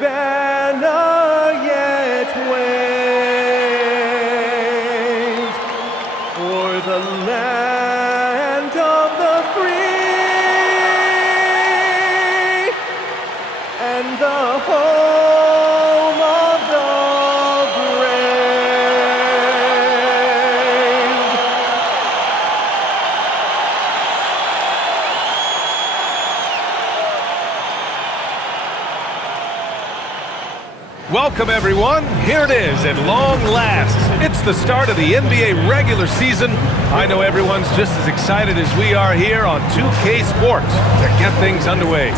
banner yet wave o'er the land of the free and the home of the brave. Welcome, everyone. Here it is at long last. It's the start of the NBA regular season. I know everyone's just as excited as we are here on 2K Sports to get things underway.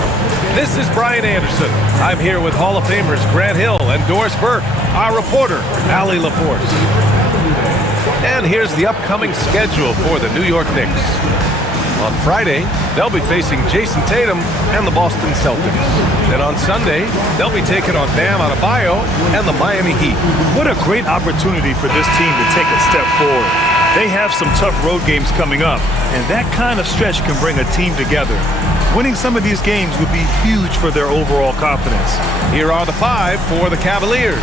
This is Brian Anderson. I'm here with Hall of Famers Grant Hill and Doris Burke, our reporter, Allie LaForce. And here's the upcoming schedule for the New York Knicks. On Friday, they'll be facing Jason Tatum and the Boston Celtics. Then on Sunday, they'll be taking on Bam Adebayo and the Miami Heat. What a great opportunity for this team to take a step forward. They have some tough road games coming up, and that kind of stretch can bring a team together. Winning some of these games would be huge for their overall confidence. Here are the five for the Cavaliers.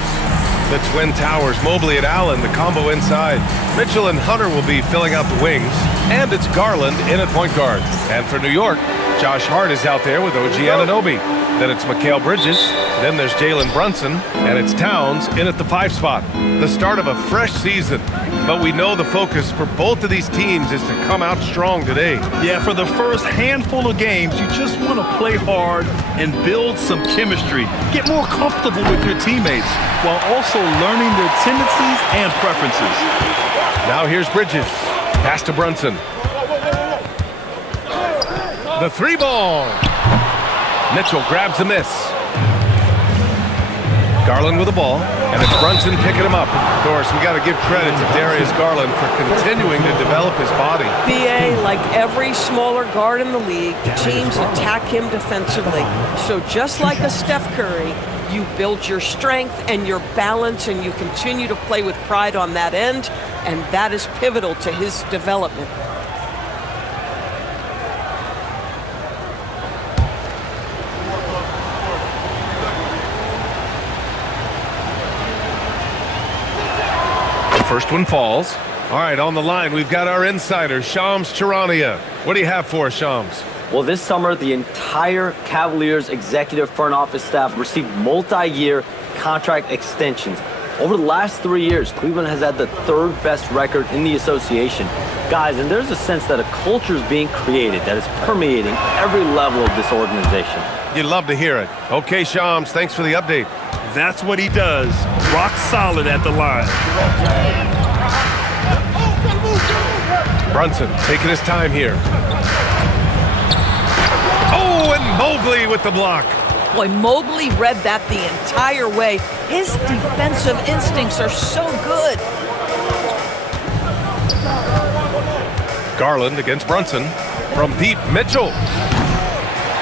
The Twin Towers, Mobley and Allen, the combo inside. Mitchell and Hunter will be filling out the wings. And it's Garland in at point guard. And for New York, Josh Hart is out there with OG Anunoby. Then it's Mikal Bridges. Then there's Jalen Brunson. And it's Towns in at the 5 spot. The start of a fresh season. But we know the focus for both of these teams is to come out strong today. Yeah, for the first handful of games, you just want to play hard and build some chemistry. Get more comfortable with your teammates while also learning their tendencies and preferences. Now here's Bridges. Pass to Brunson. The 3-ball. Mitchell grabs the miss. Garland with the ball, and it's Brunson picking him up. Doris, we got to give credit to Darius Garland for continuing to develop his body. BA, like every smaller guard in the league, teams attack him defensively. So just like a Steph Curry, you build your strength and your balance, and you continue to play with pride on that end, and that is pivotal to his development. First one falls. All right, on the line, we've got our insider, Shams Charania. What do you have for us, Shams? Well, this summer, the entire Cavaliers executive front office staff received multi-year contract extensions. Over the last 3 years, Cleveland has had the 3rd best record in the association. Guys, and there's a sense that a culture is being created that is permeating every level of this organization. You'd love to hear it. Okay, Shams, thanks for the update. That's what he does. Rock solid at the line. Brunson taking his time here. Oh, and Mobley with the block. Boy, Mobley read that the entire way. His defensive instincts are so good. Garland against Brunson. From deep, Mitchell.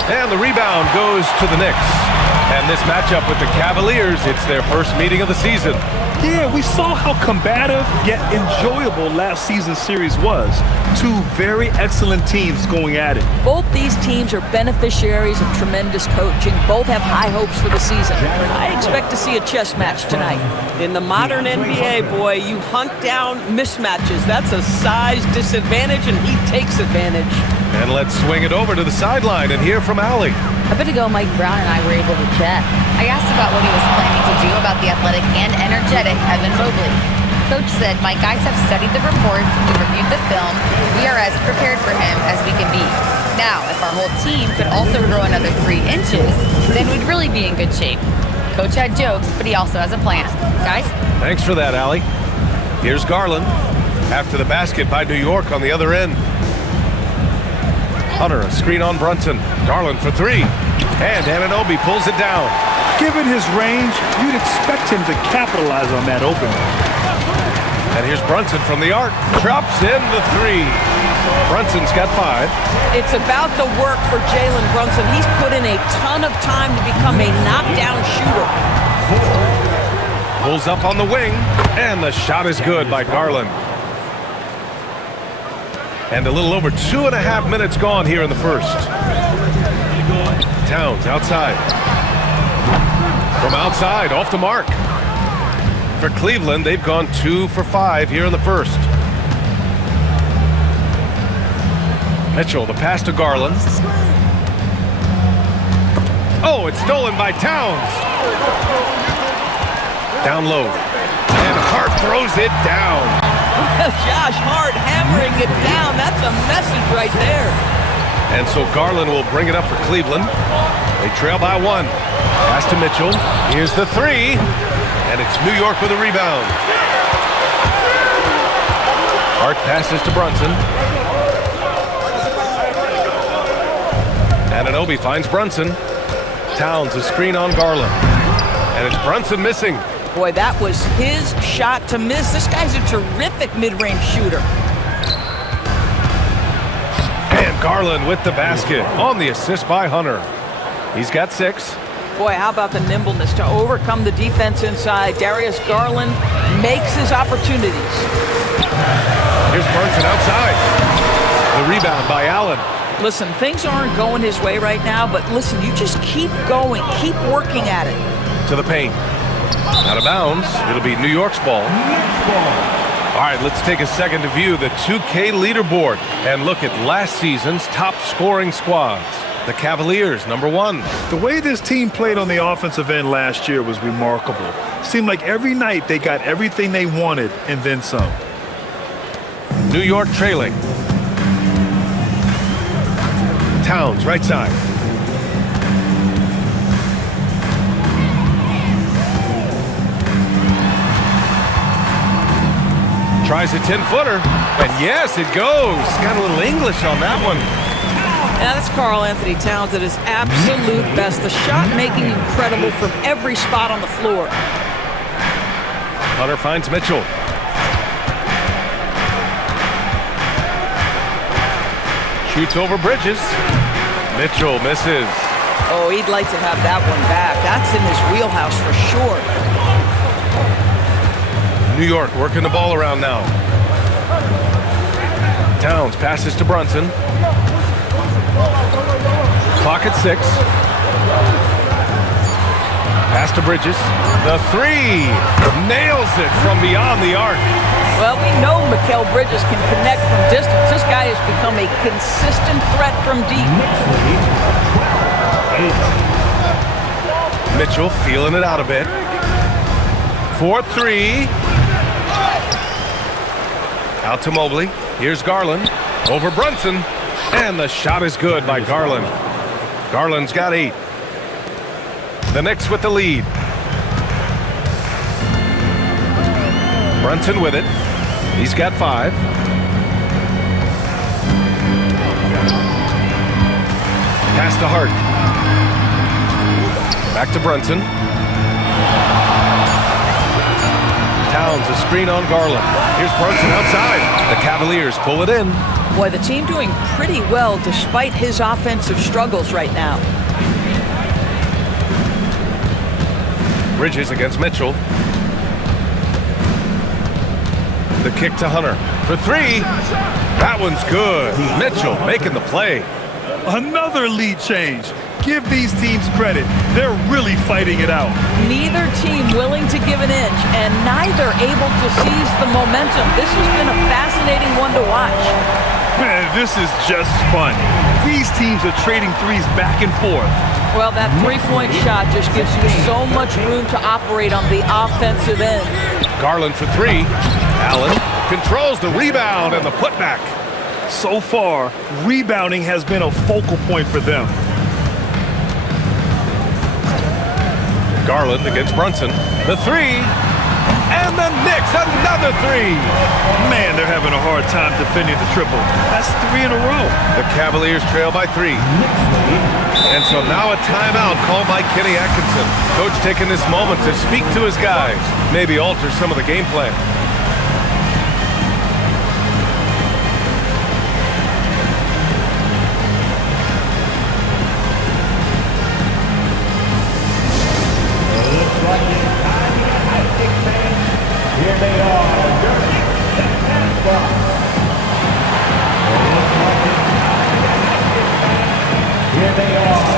And the rebound goes to the Knicks. And this matchup with the Cavaliers, it's their first meeting of the season. Yeah, we saw how combative yet enjoyable last season's series was. 2 very excellent teams going at it. Both these teams are beneficiaries of tremendous coaching. Both have high hopes for the season. I expect to see a chess match tonight. In the modern NBA, boy, you hunt down mismatches. That's a size disadvantage, and he takes advantage. And let's swing it over to the sideline and hear from Allie. A bit ago, Mike Brown and I were able to chat. I asked about what he was planning to do about the athletic and energetic Evan Mobley. Coach said, "My guys have studied the reports, we've reviewed the film, we are as prepared for him as we can be. Now, if our whole team could also grow another 3 inches, then we'd really be in good shape." Coach had jokes, but he also has a plan. Guys? Thanks for that, Allie. Here's Garland. After the basket by New York on the other end. Hunter, a screen on Brunson. Garland for 3. And Anunoby pulls it down. Given his range, you'd expect him to capitalize on that opening. And here's Brunson from the arc. Drops in the 3. Brunson's got 5. It's about the work for Jalen Brunson. He's put in a ton of time to become a knockdown shooter. Pulls up on the wing. And the shot is good by Garland. And a little over 2.5 minutes gone here in the first. Towns outside. From outside, off the mark. For Cleveland, they've gone 2 for 5 here in the first. Mitchell, the pass to Garland. Oh, it's stolen by Towns. Down low. And Hart throws it down. Josh Hart hammering it down. That's a message right there. And so Garland will bring it up for Cleveland. They trail by 1. Pass to Mitchell. Here's the 3. And it's New York with a rebound. Hart passes to Brunson. Anunoby finds Brunson. Towns a screen on Garland. And it's Brunson missing. Boy, that was his shot to miss. This guy's a terrific mid-range shooter. And Garland with the basket on the assist by Hunter. He's got 6. Boy, how about the nimbleness to overcome the defense inside. Darius Garland makes his opportunities. Here's Brunson outside. The rebound by Allen. Listen, things aren't going his way right now, but listen, you just keep going, keep working at it. To the paint. Out of bounds. It'll be New York's ball. All right, let's take a second to view the 2K leaderboard and look at last season's top scoring squads. The Cavaliers, number 1. The way this team played on the offensive end last year was remarkable. Seemed like every night they got everything they wanted and then some. New York trailing. Towns, right side. Tries a 10-footer, and yes, it goes. Got a little English on that one. Now that's Karl Anthony Towns at his absolute best. The shot making incredible from every spot on the floor. Hunter finds Mitchell. Shoots over Bridges. Mitchell misses. Oh, he'd like to have that one back. That's in his wheelhouse for sure. New York working the ball around now. Towns passes to Brunson. Clock at 6. Pass to Bridges. The 3. Nails it from beyond the arc. Well, we know Mikal Bridges can connect from distance. This guy has become a consistent threat from deep. Mitchell feeling it out a bit. 4-3. Out to Mobley. Here's Garland. Over Brunson. And the shot is good by Garland. Garland's got 8. The Knicks with the lead. Brunson with it. He's got 5. Pass to Hart. Back to Brunson. Towns a screen on Garland. Here's Brunson outside. The Cavaliers pull it in. Boy, the team doing pretty well despite his offensive struggles right now. Bridges against Mitchell. The kick to Hunter for 3. That one's good. Mitchell making the play. Another lead change. Give these teams credit. They're really fighting it out. Neither team willing to give an inch, and neither able to seize the momentum. This has been a fascinating one to watch. Man, this is just fun. These teams are trading threes back and forth. Well, that three-point shot just gives you so much room to operate on the offensive end. Garland for 3. Allen controls the rebound and the putback. So far, rebounding has been a focal point for them. Garland against Brunson. The 3. And the Knicks, another 3. Man, they're having a hard time defending the triple. That's 3 in a row. The Cavaliers trail by 3. And so now a timeout called by Kenny Atkinson. Coach taking this moment to speak to his guys, maybe alter some of the game plan. Here they are, Here they are,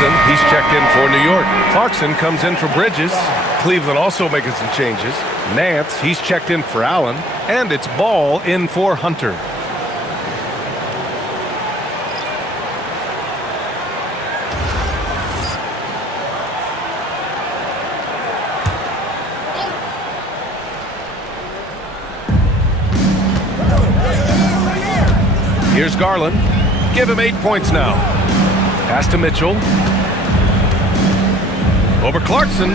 Brunson, he's checked in for New York. Clarkson comes in for Bridges. Cleveland also making some changes. Nance, he's checked in for Allen. And it's Ball in for Hunter. Here's Garland. Give him 8 points now. Pass to Mitchell. Over Clarkson.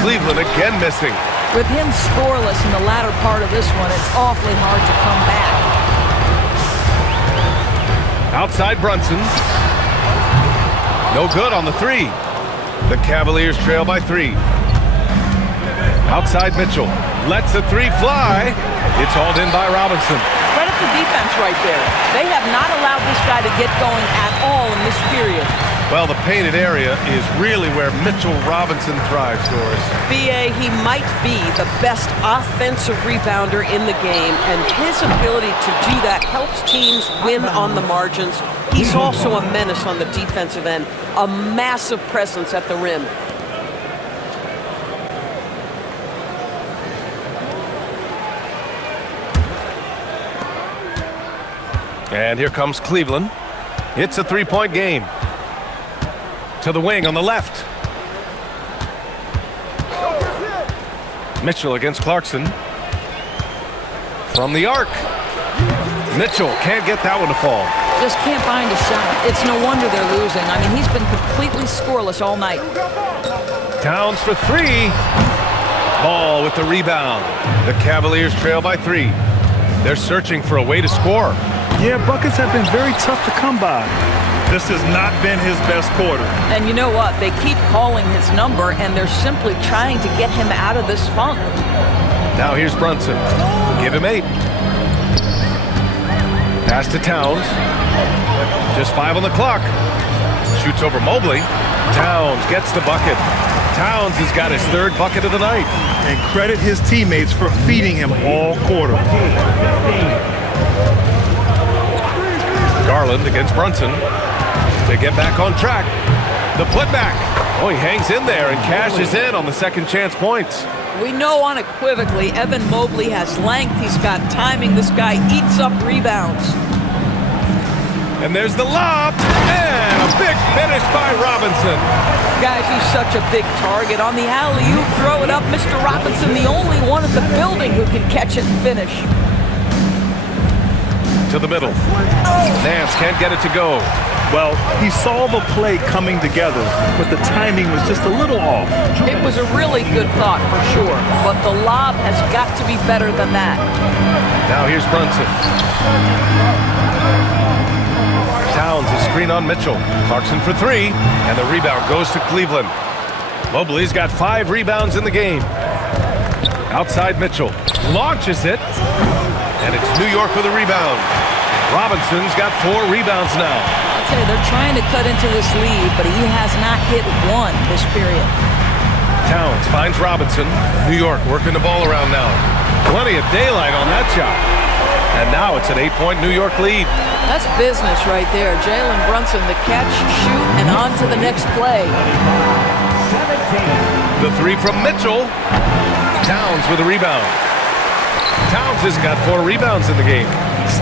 Cleveland again missing. With him scoreless in the latter part of this one, it's awfully hard to come back. Outside Brunson. No good on the 3. The Cavaliers trail by 3. Outside Mitchell. Lets the 3 fly. It's hauled in by Robinson. Credit the defense right there. They have not allowed this guy to get going at all in this period. Well, the painted area is really where Mitchell Robinson thrives, Doris. B.A., he might be the best offensive rebounder in the game, and his ability to do that helps teams win on the margins. He's also a menace on the defensive end, a massive presence at the rim. And here comes Cleveland. It's a 3-point game. To the wing on the left. Mitchell against Clarkson. From the arc. Mitchell can't get that one to fall. Just can't find a shot. It's no wonder they're losing. I mean, he's been completely scoreless all night. Towns for 3. Ball with the rebound. The Cavaliers trail by 3. They're searching for a way to score. Yeah, buckets have been very tough to come by. This has not been his best quarter. And you know what? They keep calling his number, and they're simply trying to get him out of this funk. Now here's Brunson. Give him 8. Pass to Towns. Just 5 on the clock. Shoots over Mobley. Towns gets the bucket. Towns has got his 3rd bucket of the night. And credit his teammates for feeding him all quarter. Garland against Brunson. They get back on track. The putback. Oh, he hangs in there and cashes in on the second chance points. We know unequivocally Evan Mobley has length. He's got timing. This guy eats up rebounds. And there's the lob. And a big finish by Robinson. Guys, he's such a big target. On the alley-oop, throw it up. Mr. Robinson, the only one in the building who can catch it and finish. To the middle. Nance can't get it to go. Well, he saw the play coming together, but the timing was just a little off. It was a really good thought for sure, but the lob has got to be better than that. Now here's Brunson. Towns a screen on Mitchell. Clarkson for 3, and the rebound goes to Cleveland. Mobley's got 5 rebounds in the game. Outside Mitchell. Launches it. And it's New York with a rebound. Robinson's got 4 rebounds now. I'll tell you, they're trying to cut into this lead, but he has not hit one this period. Towns finds Robinson. New York working the ball around now. Plenty of daylight on that shot. And now it's an 8-point New York lead. That's business right there. Jalen Brunson, the catch, shoot, and on to the next play. The 3 from Mitchell. Towns with a rebound. Towns has got 4 rebounds in the game.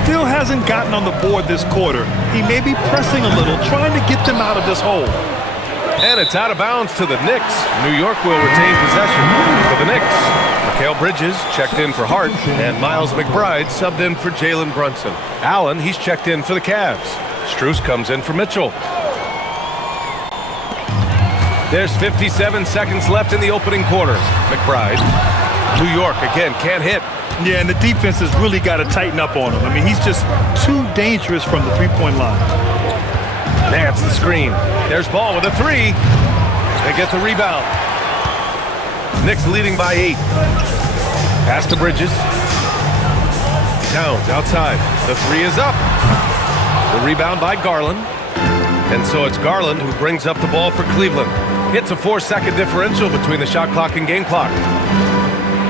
Still hasn't gotten on the board this quarter. He may be pressing a little, trying to get them out of this hole. And it's out of bounds to the Knicks. New York will retain possession for the Knicks. Mikal Bridges checked in for Hart, and Miles McBride subbed in for Jalen Brunson. Allen, he's checked in for the Cavs. Strus comes in for Mitchell. There's 57 seconds left in the opening quarter. McBride. New York again can't hit. Yeah, and the defense has really got to tighten up on him. I mean, he's just too dangerous from the three-point line. Nance the screen. There's Ball with a 3. They get the rebound. Knicks leading by 8. Pass to Bridges. Towns outside. The 3 is up. The rebound by Garland. And so it's Garland who brings up the ball for Cleveland. It's a 4-second differential between the shot clock and game clock.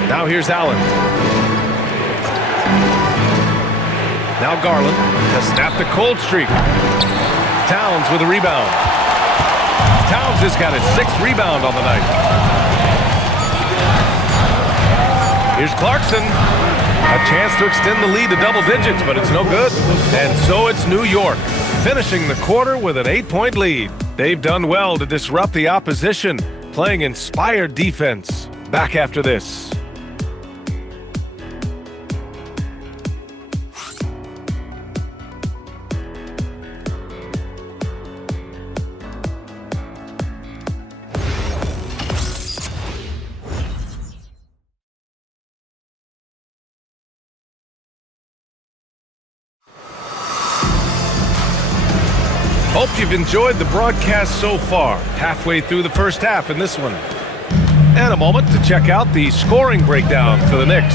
Now here's Allen. Now Garland to snap the cold streak. Towns with a rebound. Towns has got his 6th rebound on the night. Here's Clarkson. A chance to extend the lead to double digits, but it's no good. And so it's New York, finishing the quarter with an 8-point lead. They've done well to disrupt the opposition, playing inspired defense. Back after this. Hope you've enjoyed the broadcast so far. Halfway through the first half in this one. And a moment to check out the scoring breakdown for the Knicks.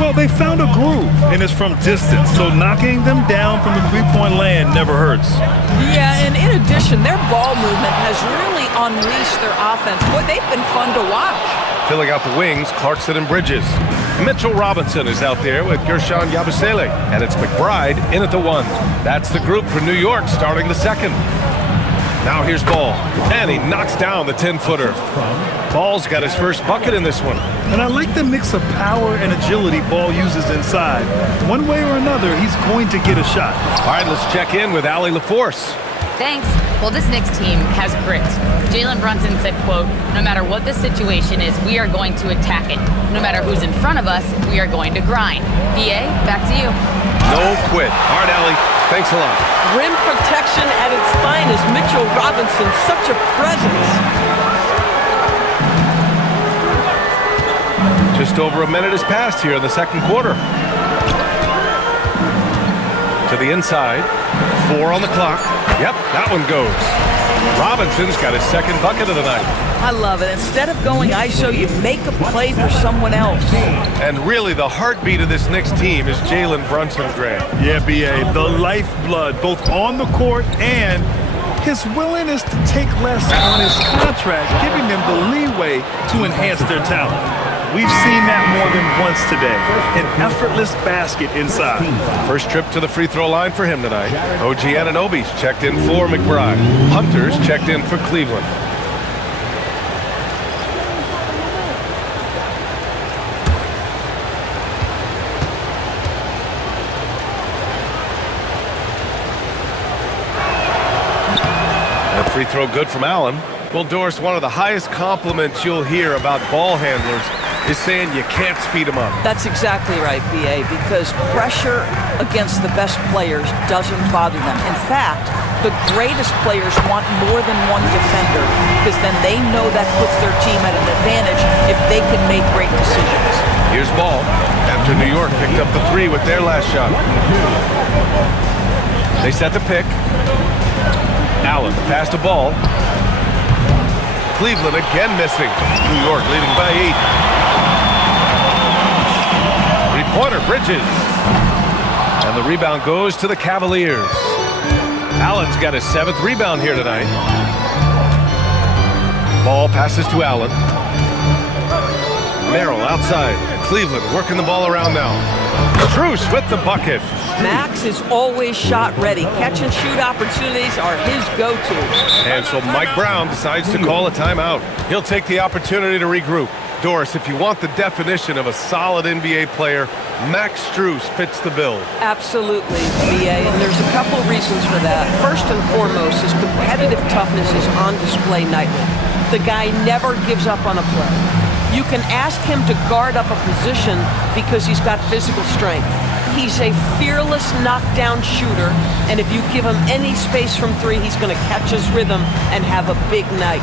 Well, they found a groove, and it's from distance, so knocking them down from the three-point land never hurts. Yeah, and in addition, their ball movement has really unleashed their offense. Boy, they've been fun to watch. Filling out the wings, Clarkson and Bridges. Mitchell Robinson is out there with Gershon Yabusele, and it's McBride in at the 1. That's the group for New York starting the 2nd. Now here's Ball, and he knocks down the 10-footer. Ball's got his first bucket in this one. And I like the mix of power and agility Ball uses inside. One way or another, he's going to get a shot. All right, let's check in with Allie LaForce. Thanks. Well, this Knicks team has grit. Jalen Brunson said, quote, "No matter what the situation is, we are going to attack it. No matter who's in front of us, we are going to grind." BA, back to you. No quit. All right, Allie, thanks a lot. Rim protection at its finest. Mitchell Robinson, such a presence. Just over a minute has passed here in the 2nd quarter. To the inside. 4 on the clock. Yep, that one goes. Robinson's got his 2nd bucket of the night. I love it. Instead of going ISO, you make a play for someone else. And really, the heartbeat of this Knicks team is Jalen Brunson, Graham. Yeah, BA, the lifeblood, both on the court and his willingness to take less on his contract, giving them the leeway to enhance their talent. We've seen that more than once today. An effortless basket inside. First trip to the free throw line for him tonight. OG Anunoby's checked in for McBride. Hunter's checked in for Cleveland. That free throw good from Allen. Well, Doris, one of the highest compliments you'll hear about ball handlers is saying you can't speed them up. That's exactly right, BA, because pressure against the best players doesn't bother them. In fact, the greatest players want more than one defender because then they know that puts their team at an advantage if they can make great decisions. Here's Ball after New York picked up the 3 with their last shot. They set the pick. Allen pass to Ball. Cleveland again missing. New York leading by 8. Three-pointer, Bridges. And the rebound goes to the Cavaliers. Allen's got his 7th rebound here tonight. Ball passes to Allen. Merrill outside. Cleveland working the ball around now. Strus with the bucket. Max is always shot ready. Catch and shoot opportunities are his go-to. And so Mike Brown decides to call a timeout. He'll take the opportunity to regroup. Doris, if you want the definition of a solid NBA player, Max Strus fits the bill. Absolutely, BA, and there's a couple reasons for that. First and foremost, his competitive toughness is on display nightly. The guy never gives up on a play. You can ask him to guard up a position because he's got physical strength. He's a fearless knockdown shooter, and if you give him any space from 3, he's going to catch his rhythm and have a big night.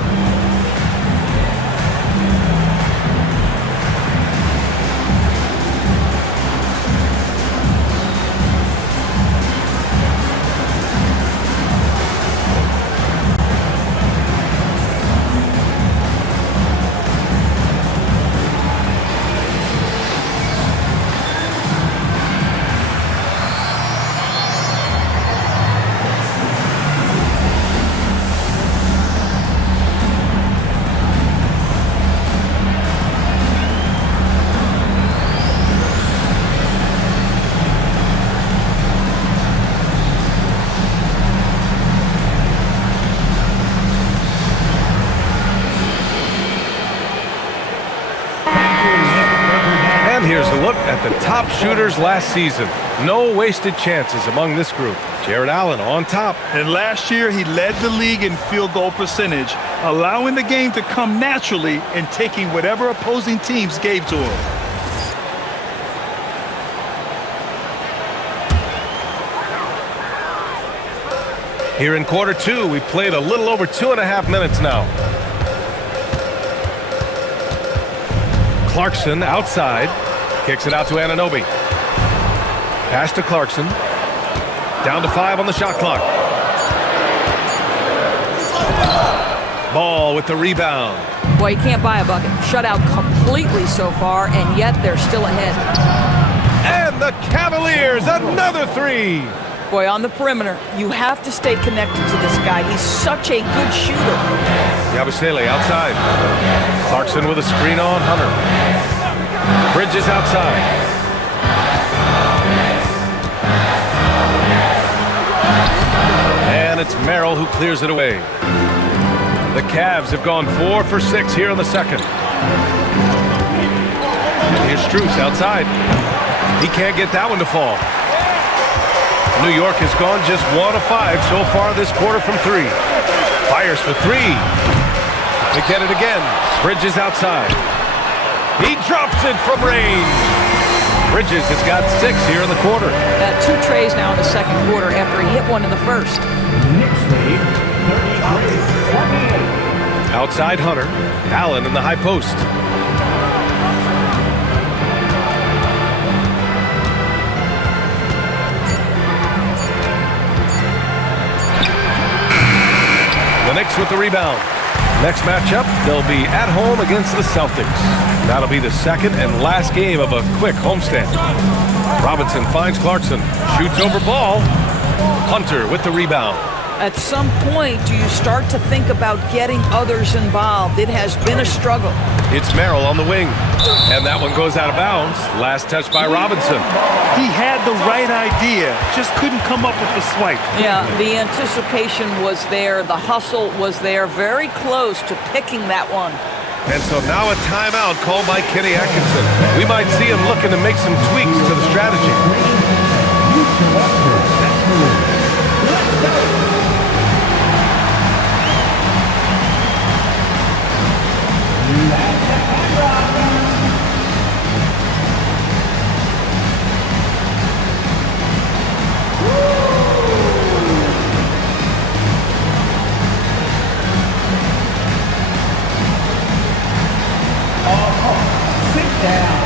here's a look at the top shooters last season. No wasted chances among this group. Jared Allen on top. And last year, he led the league in field goal percentage, allowing the game to come naturally and taking whatever opposing teams gave to him. Here in quarter two, we played a little over 2.5 minutes now. Clarkson outside, kicks it out to Anunoby. Pass to Clarkson. Down to 5 on the shot clock. Ball with the rebound. Boy, you can't buy a bucket. Shut out completely so far, and yet they're still ahead. And the Cavaliers, another 3. Boy, on the perimeter, you have to stay connected to this guy. He's such a good shooter. Yabusele outside. Clarkson with a screen on Hunter. Bridges outside. And it's Merrill who clears it away. The Cavs have gone 4 for 6 here in the second. And here's Strus outside. He can't get that one to fall. New York has gone just 1 of 5 so far this quarter from 3. Fires for 3. They get it again. Bridges outside. He drops it from range. Bridges has got 6 here in the quarter. 2 trays now in the second quarter after he hit one in the first. Knicks lead 33-28. Outside Hunter. Allen in the high post. The Knicks with the rebound. Next matchup, they'll be at home against the Celtics. That'll be the second and last game of a quick homestand. Robinson finds Clarkson. Shoots over ball. Hunter with the rebound. At some point, do you start to think about getting others involved? It has been a struggle. It's Merrill on the wing. And that one goes out of bounds. Last touch by Robinson. He had the right idea, just couldn't come up with the swipe. Yeah, the anticipation was there. The hustle was there. Very close to picking that one. And so now a timeout called by Kenny Atkinson. We might see him looking to make some tweaks to the strategy. Sit down.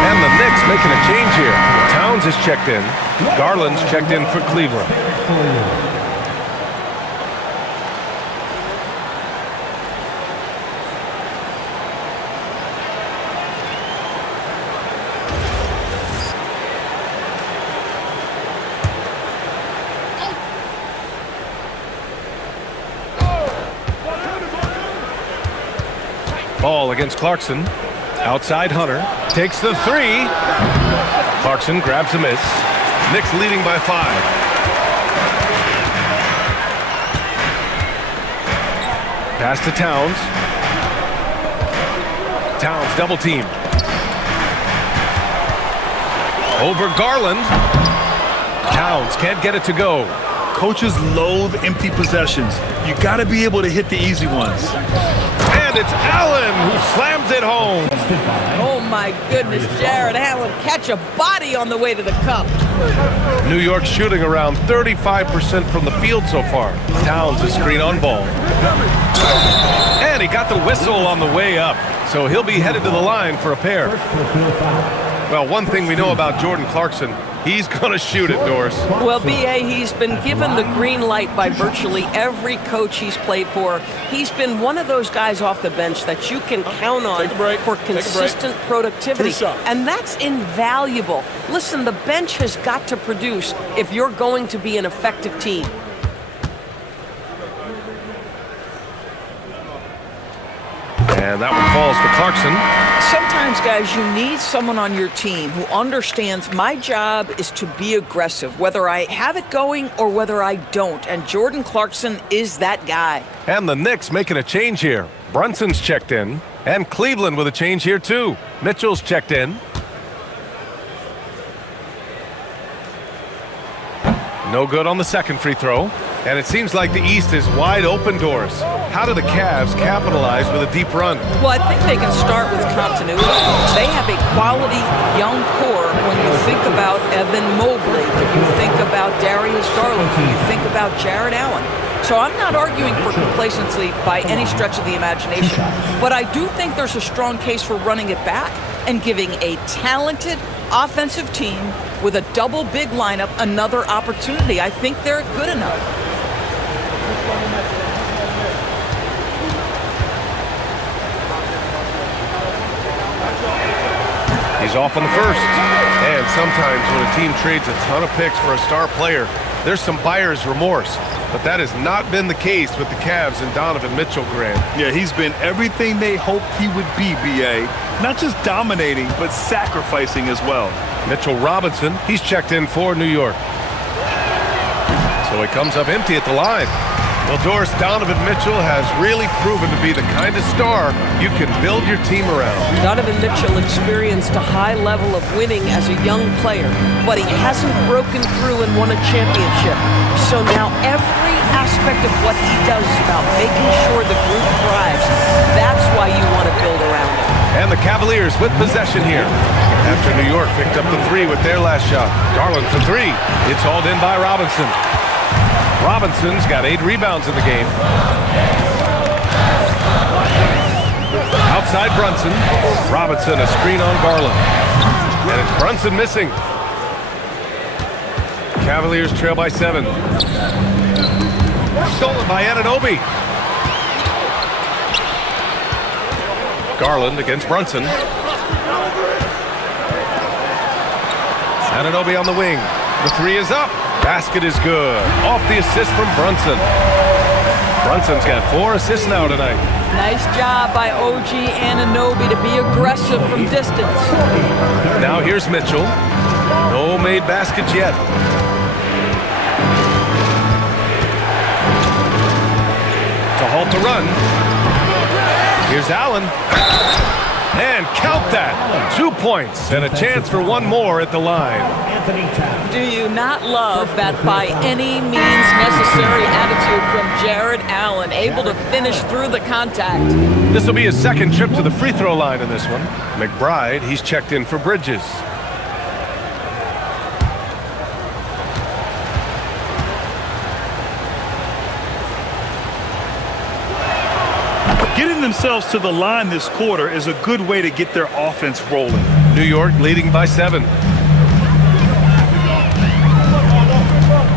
And the Knicks making a change here. Towns is checked in. Garland's checked in for Cleveland. Ball against Clarkson. Outside Hunter. Takes the 3. Clarkson grabs a miss. Knicks leading by 5. Pass to Towns. Towns double team. Over Garland. Towns can't get it to go. Coaches loathe empty possessions. You got to be able to hit the easy ones. And it's Allen who slams it home. Oh my goodness, Jared Allen catch a body on the way to the cup. New York shooting around 35% from the field so far. Towns a screen on ball. And he got the whistle on the way up. So he'll be headed to the line for a pair. Well, one thing we know about Jordan Clarkson, He's going to shoot it, Doris. Well, B.A., he's been given the green light by virtually every coach he's played for. He's been one of those guys off the bench that you can count on for consistent productivity. And that's invaluable. Listen, the bench has got to produce if you're going to be an effective team. And that one falls for Clarkson. Sometimes, guys, you need someone on your team who understands my job is to be aggressive, whether I have it going or whether I don't. And Jordan Clarkson is that guy. And the Knicks making a change here. Brunson's checked in. And Cleveland with a change here, too. Mitchell's checked in. No good on the second free throw. And it seems like the East is wide open, Doors. How do the Cavs capitalize with a deep run? Well, I think they can start with continuity. They have a quality young core when you think about Evan Mobley, when you think about Darius Garland, when you think about Jared Allen. So I'm not arguing for complacency by any stretch of the imagination, but I do think there's a strong case for running it back and giving a talented offensive team with a double big lineup another opportunity. I think they're good enough. He's off on the first. And sometimes when a team trades a ton of picks for a star player, there's some buyer's remorse. But that has not been the case with the Cavs and Donovan Mitchell, Grant. Yeah, he's been everything they hoped he would be, B.A. Not just dominating, but sacrificing as well. Mitchell Robinson, he's checked in for New York. So he comes up empty at the line. Well, Doris, Donovan Mitchell has really proven to be the kind of star you can build your team around. Donovan Mitchell experienced a high level of winning as a young player, but he hasn't broken through and won a championship. So now every aspect of what he does is about making sure the group thrives. That's why you want to build around him. And the Cavaliers with possession here. After New York picked up the three with their last shot. Garland for three. It's hauled in by Robinson. Robinson's got 8 rebounds in the game. Outside Brunson. Robinson, a screen on Garland. And it's Brunson missing. Cavaliers trail by 7. Stolen by Anunoby. Garland against Brunson. Anunoby on the wing. The three is up. Basket is good. Off the assist from Brunson. Brunson's got 4 assists now tonight. Nice job by OG Anunoby to be aggressive from distance. Now here's Mitchell. No made baskets yet. To halt the run. Here's Allen. And count that. 2 points and a chance for one more at the line. Do you not love that by any means necessary attitude from Jared Allen, able to finish through the contact? This will be his second trip to the free throw line in this one. McBride, he's checked in for Bridges. Getting themselves to the line this quarter is a good way to get their offense rolling. New York leading by 7.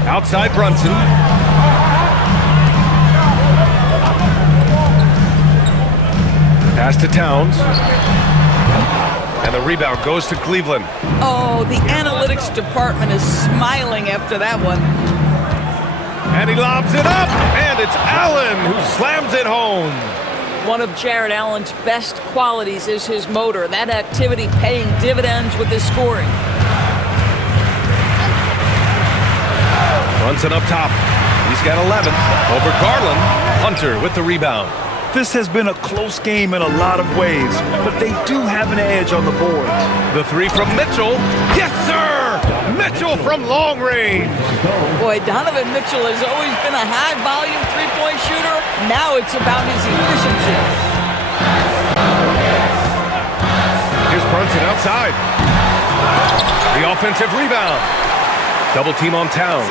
Outside Brunson. Pass to Towns. And the rebound goes to Cleveland. Oh, the analytics department is smiling after that one. And he lobs it up. And it's Allen who slams it home. One of Jared Allen's best qualities is his motor. That activity paying dividends with his scoring. Brunson up top. He's got 11. Over Garland. Hunter with the rebound. This has been a close game in a lot of ways, but they do have an edge on the board. The three from Mitchell. Yes, sir! Mitchell from long range. Boy, Donovan Mitchell has always been a high-volume three-point shooter. Now it's about his efficiency. Here's Brunson outside. The offensive rebound. Double team on Towns.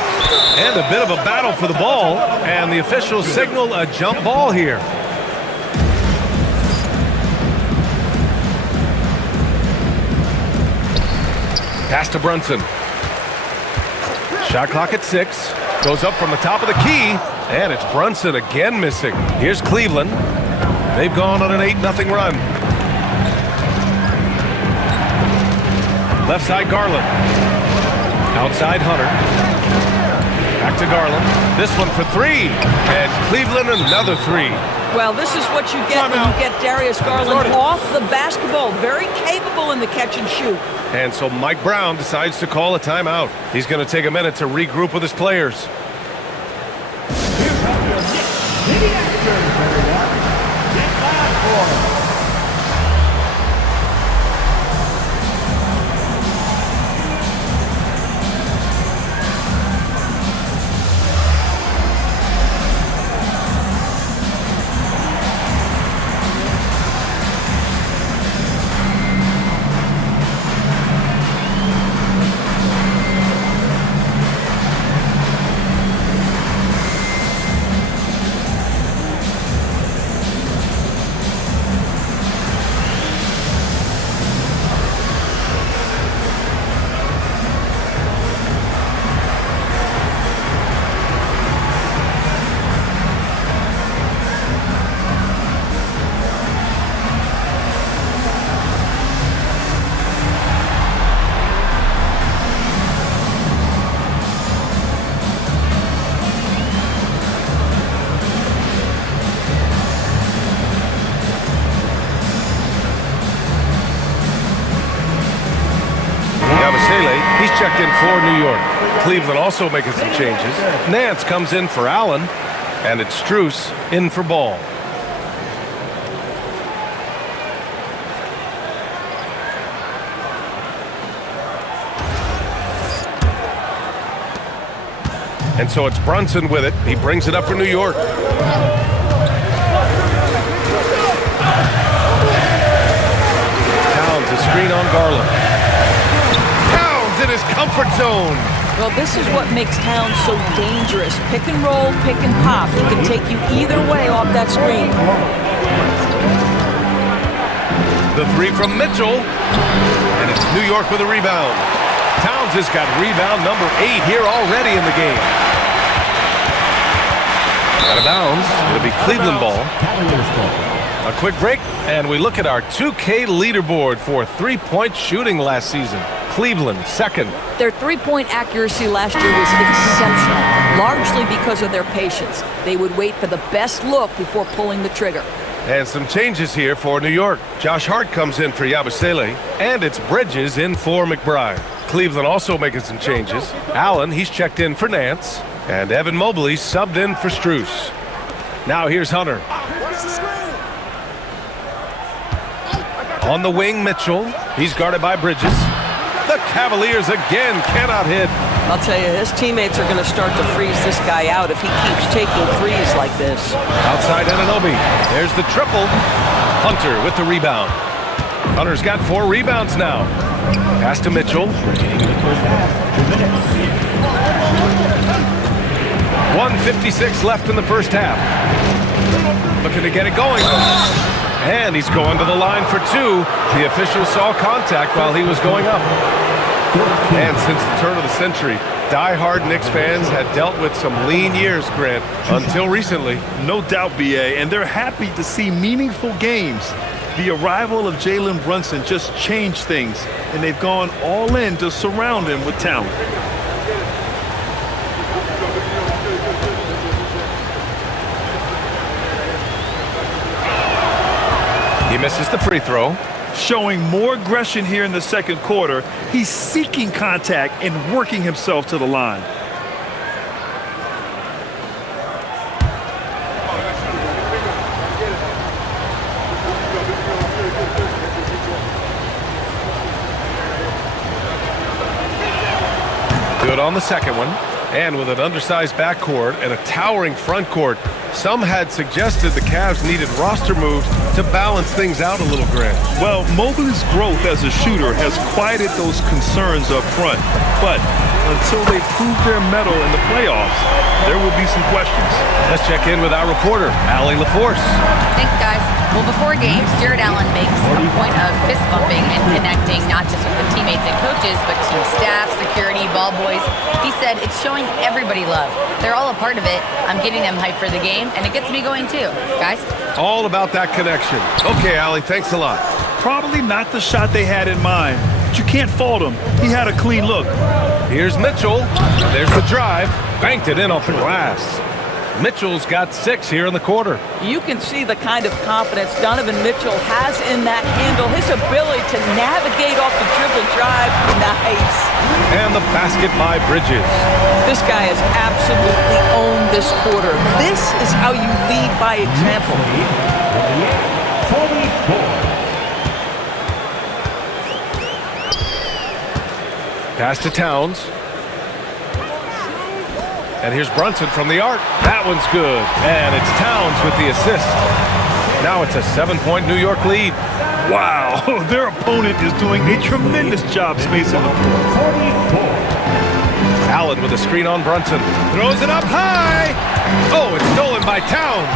And a bit of a battle for the ball. And the officials signal a jump ball here. Pass to Brunson. Shot clock at 6. Goes up from the top of the key. And it's Brunson again missing. Here's Cleveland. They've gone on an 8-0 run. Left side, Garland. Outside, Hunter. Back to Garland. This one for 3. And Cleveland another 3. Well, this is what you get when you get Darius Garland off the basketball. Very capable in the catch and shoot. And so Mike Brown decides to call a timeout. He's going to take a minute to regroup with his players. Here come your Knicks City Actors, everyone. Get live for them. He's checked in for New York. Cleveland also making some changes. Nance comes in for Allen, and it's Strus in for Ball. And so it's Brunson with it. He brings it up for New York. Towns, a screen on Garland. In his comfort zone. Well, this is what makes Towns so dangerous. Pick and roll, pick and pop. He can take you either way off that screen. The 3 from Mitchell. And it's New York with a rebound. Towns has got rebound number 8 here already in the game. Out of bounds. It'll be Cleveland ball. A quick break, and we look at our 2K leaderboard for three-point shooting last season. Cleveland, second. Their three-point accuracy last year was exceptional, largely because of their patience. They would wait for the best look before pulling the trigger. And some changes here for New York. Josh Hart comes in for Yabusele, and it's Bridges in for McBride. Cleveland also making some changes. Allen, he's checked in for Nance, and Evan Mobley subbed in for Strus. Now here's Hunter. On the wing, Mitchell. He's guarded by Bridges. The Cavaliers again cannot hit. I'll tell you, his teammates are going to start to freeze this guy out if he keeps taking threes like this. Outside Anunoby. There's the triple. Hunter with the rebound. Hunter's got 4 rebounds now. Pass to Mitchell. 1:56 left in the first half. Looking to get it going. And he's going to the line for 2. The official saw contact while he was going up. And since the turn of the century, die-hard Knicks fans had dealt with some lean years, Grant, until recently. No doubt, BA, and they're happy to see meaningful games. The arrival of Jalen Brunson just changed things, and they've gone all in to surround him with talent. He misses the free throw. Showing more aggression here in the second quarter. He's seeking contact and working himself to the line. Good on the second one. And with an undersized backcourt and a towering front court, some had suggested the Cavs needed roster moves to to balance things out a little, Grant? Well, Mobley's growth as a shooter has quieted those concerns up front. But until they prove their mettle in the playoffs, there will be some questions. Let's check in with our reporter, Allie LaForce. Thanks, guys. Well, before games, Jared Allen makes a point of fist bumping and connecting not just with the teammates and coaches, but team staff, security, ball boys. He said it's showing everybody love. They're all a part of it. I'm getting them hyped for the game, and it gets me going too. Guys? All about that connection. Okay, Allie, thanks a lot. Probably not the shot they had in mind, but you can't fault him. He had a clean look. Here's Mitchell. There's the drive. Banked it in off the glass. Mitchell's got 6 here in the quarter. You can see the kind of confidence Donovan Mitchell has in that handle. His ability to navigate off the dribble drive, nice. And the basket by Bridges. This guy has absolutely owned this quarter. This is how you lead by example. 44. Pass to Towns. And here's Brunson from the arc. That one's good. And it's Towns with the assist. Now it's a 7-point New York lead. Wow, their opponent is doing a tremendous job spacing the floor. 44. Allen with a screen on Brunson. Throws it up high. Oh, it's stolen by Towns.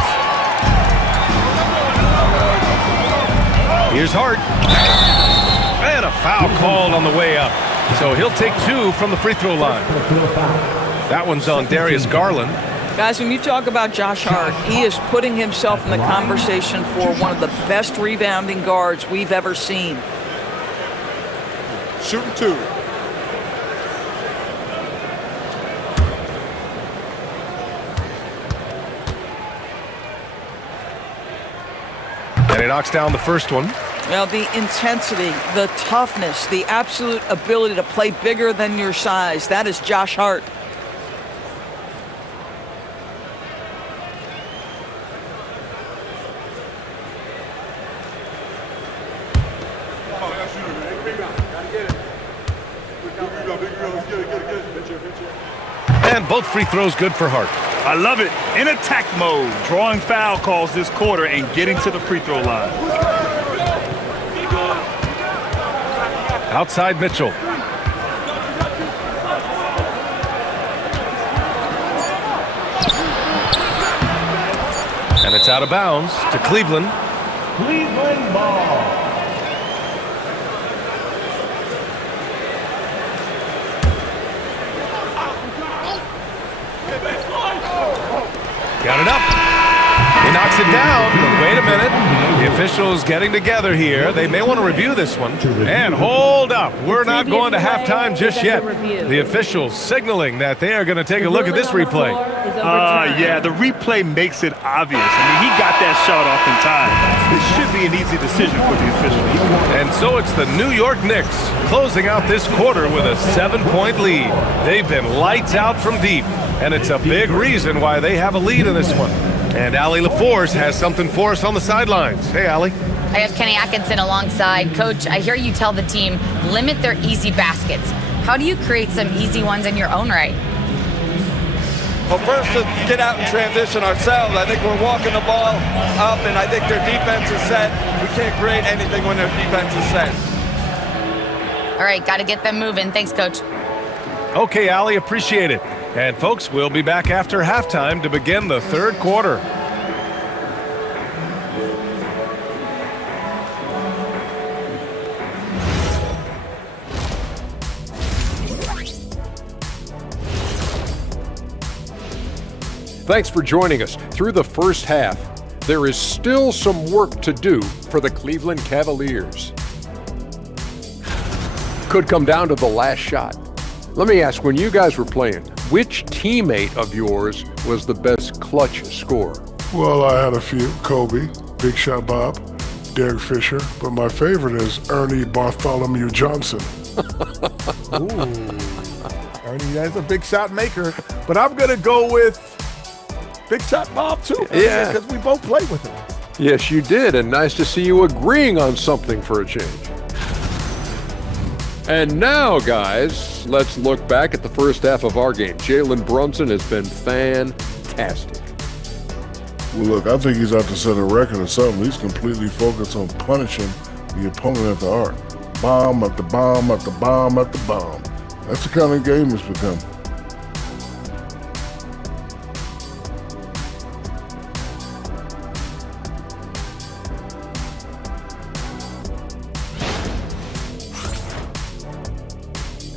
Here's Hart. And a foul called on the way up. So he'll take 2 from the free throw line. That one's on Darius Garland. Guys, when you talk about Josh Hart, he is putting himself in the conversation for one of the best rebounding guards we've ever seen. Shooting 2. And he knocks down the first one. Well, the intensity, the toughness, the absolute ability to play bigger than your size, that is Josh Hart. And both free throws good for Hart. I love it. In attack mode, drawing foul calls this quarter and getting to the free throw line. Outside Mitchell. And it's out of bounds to Cleveland. Cleveland ball. Got it up. He knocks it down. But wait a minute. The officials getting together here. They may want to review this one. And hold up. We're not going to halftime just yet. The officials signaling that they are going to take a look at this replay. Yeah, the replay makes it obvious. I mean, he got that shot off in time. This should be an easy decision for the officials. And so it's the New York Knicks closing out this quarter with a 7-point lead. They've been lights out from deep. And it's a big reason why they have a lead in this one. And Allie LaForce has something for us on the sidelines. Hey, Allie. I have Kenny Atkinson alongside. Coach, I hear you tell the team, limit their easy baskets. How do you create some easy ones in your own right? Well, first, to get out and transition ourselves. I think we're walking the ball up, and I think their defense is set. We can't create anything when their defense is set. All right, got to get them moving. Thanks, Coach. Okay, Allie, appreciate it. And folks, we'll be back after halftime to begin the third quarter. Thanks for joining us. Through the first half, there is still some work to do for the Cleveland Cavaliers. Could come down to the last shot. Let me ask, when you guys were playing, which teammate of yours was the best clutch scorer? Well, I had a few. Kobe, Big Shot Bob, Derek Fisher, but my favorite is Ernie Bartholomew Johnson. Ooh. Ernie, that's a big shot maker. But I'm going to go with Big Shot Bob, too. Yeah. Because we both played with him. Yes, you did, and nice to see you agreeing on something for a change. And now, guys, let's look back at the first half of our game. Jalen Brunson has been fantastic. Well, look, I think he's out to set a record or something. He's completely focused on punishing the opponent at the arc. Bomb at the bomb at the bomb at the bomb. That's the kind of game it's become.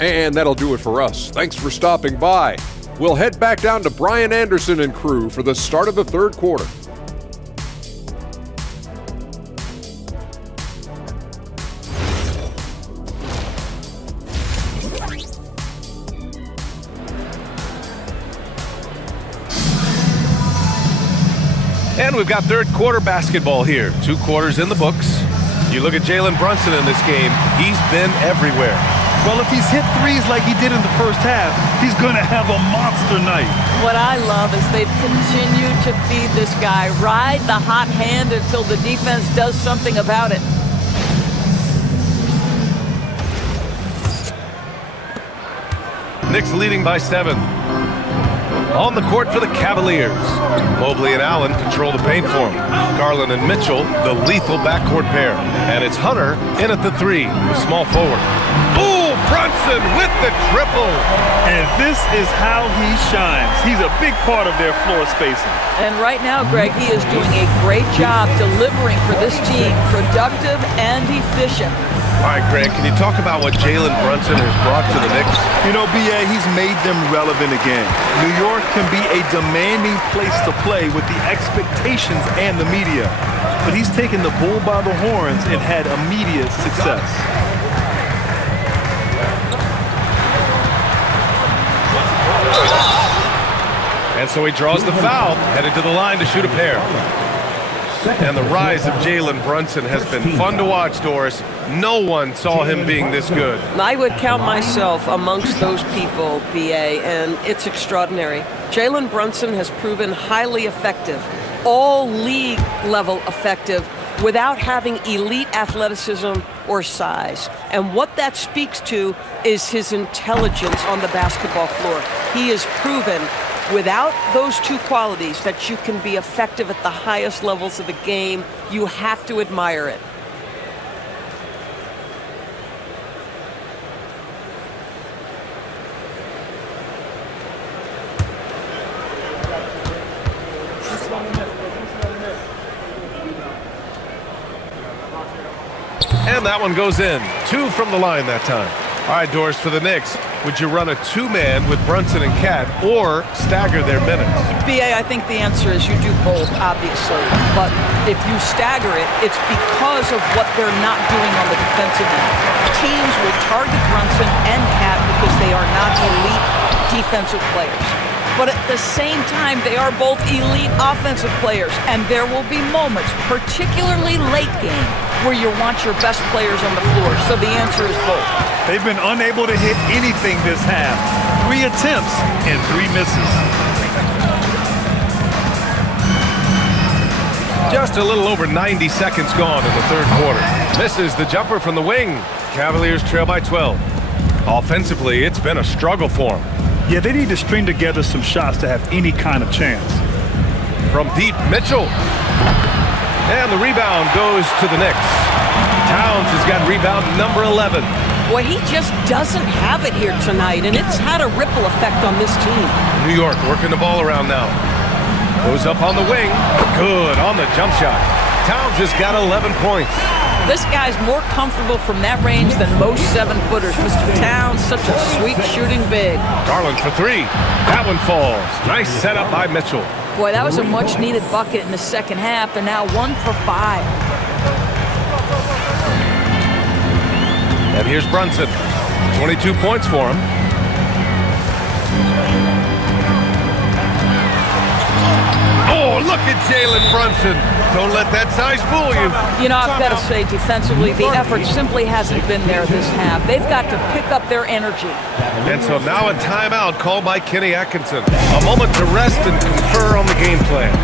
And that'll do it for us. Thanks for stopping by. We'll head back down to Brian Anderson and crew for the start of the third quarter. And we've got third quarter basketball here. 2 quarters in the books. You look at Jalen Brunson in this game, he's been everywhere. Well, if he's hit threes like he did in the first half, he's going to have a monster night. What I love is they've continued to feed this guy, ride the hot hand until the defense does something about it. Knicks leading by 7. On the court for the Cavaliers. Mobley and Allen control the paint for him. Garland and Mitchell, the lethal backcourt pair. And it's Hunter in at the 3, the small forward. Ooh, Brunson with the triple. And this is how he shines. He's a big part of their floor spacing. And right now, Greg, he is doing a great job delivering for this team, productive and efficient. All right, Greg, can you talk about what Jalen Brunson has brought to the Knicks? You know, B.A., he's made them relevant again. New York can be a demanding place to play with the expectations and the media. But he's taken the bull by the horns and had immediate success. And so he draws the foul, headed to the line to shoot a pair. And the rise of Jalen Brunson has been fun to watch, Doris. No one saw him being this good. I would count myself amongst those people, B.A., and it's extraordinary. Jalen Brunson has proven highly effective, all league level effective, without having elite athleticism or size. And what that speaks to is his intelligence on the basketball floor. He has proven without those 2 qualities that you can be effective at the highest levels of the game. You have to admire it. And that one goes in. 2 from the line that time. All right, Doris, for the Knicks, would you run a 2-man with Brunson and Cat or stagger their minutes? B.A., I think the answer is you do both, obviously. But if you stagger it, it's because of what they're not doing on the defensive end. Teams will target Brunson and Cat because they are not elite defensive players. But at the same time, they are both elite offensive players. And there will be moments, particularly late game, where you want your best players on the floor. So the answer is both. They've been unable to hit anything this half. 3 attempts and 3 misses. Just a little over 90 seconds gone in the third quarter. Misses the jumper from the wing. Cavaliers trail by 12. Offensively, it's been a struggle for them. Yeah, they need to string together some shots to have any kind of chance. From deep, Mitchell. And the rebound goes to the Knicks. Towns has got rebound number 11. Boy, he just doesn't have it here tonight, and it's had a ripple effect on this team. New York working the ball around now. Goes up on the wing. Good on the jump shot. Towns has got 11 points. This guy's more comfortable from that range than most 7-footers. Mr. Towns, such a sweet shooting big. Garland for 3. That one falls. Nice setup by Mitchell. Boy, that was a much-needed bucket in the second half. They're now 1 for 5. And here's Brunson. 22 points for him. Oh, look at Jalen Brunson. Don't let that size fool you. You know, I've got to say, defensively, the effort simply hasn't been there this half. They've got to pick up their energy. And so now a timeout called by Kenny Atkinson. A moment to rest and confer on the game plan.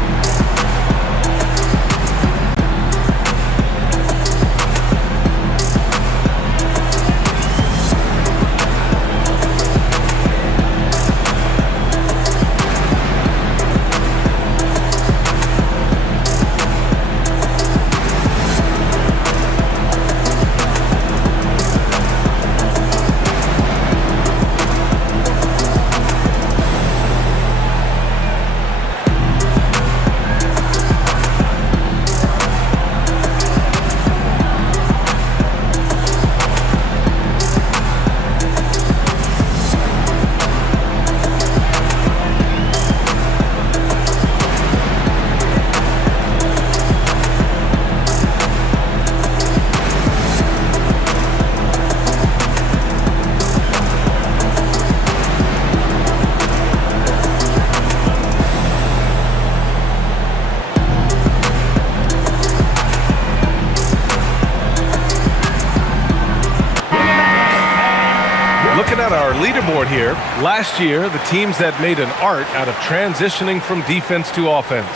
looking at our leaderboard here, last year, the teams that made an art out of transitioning from defense to offense.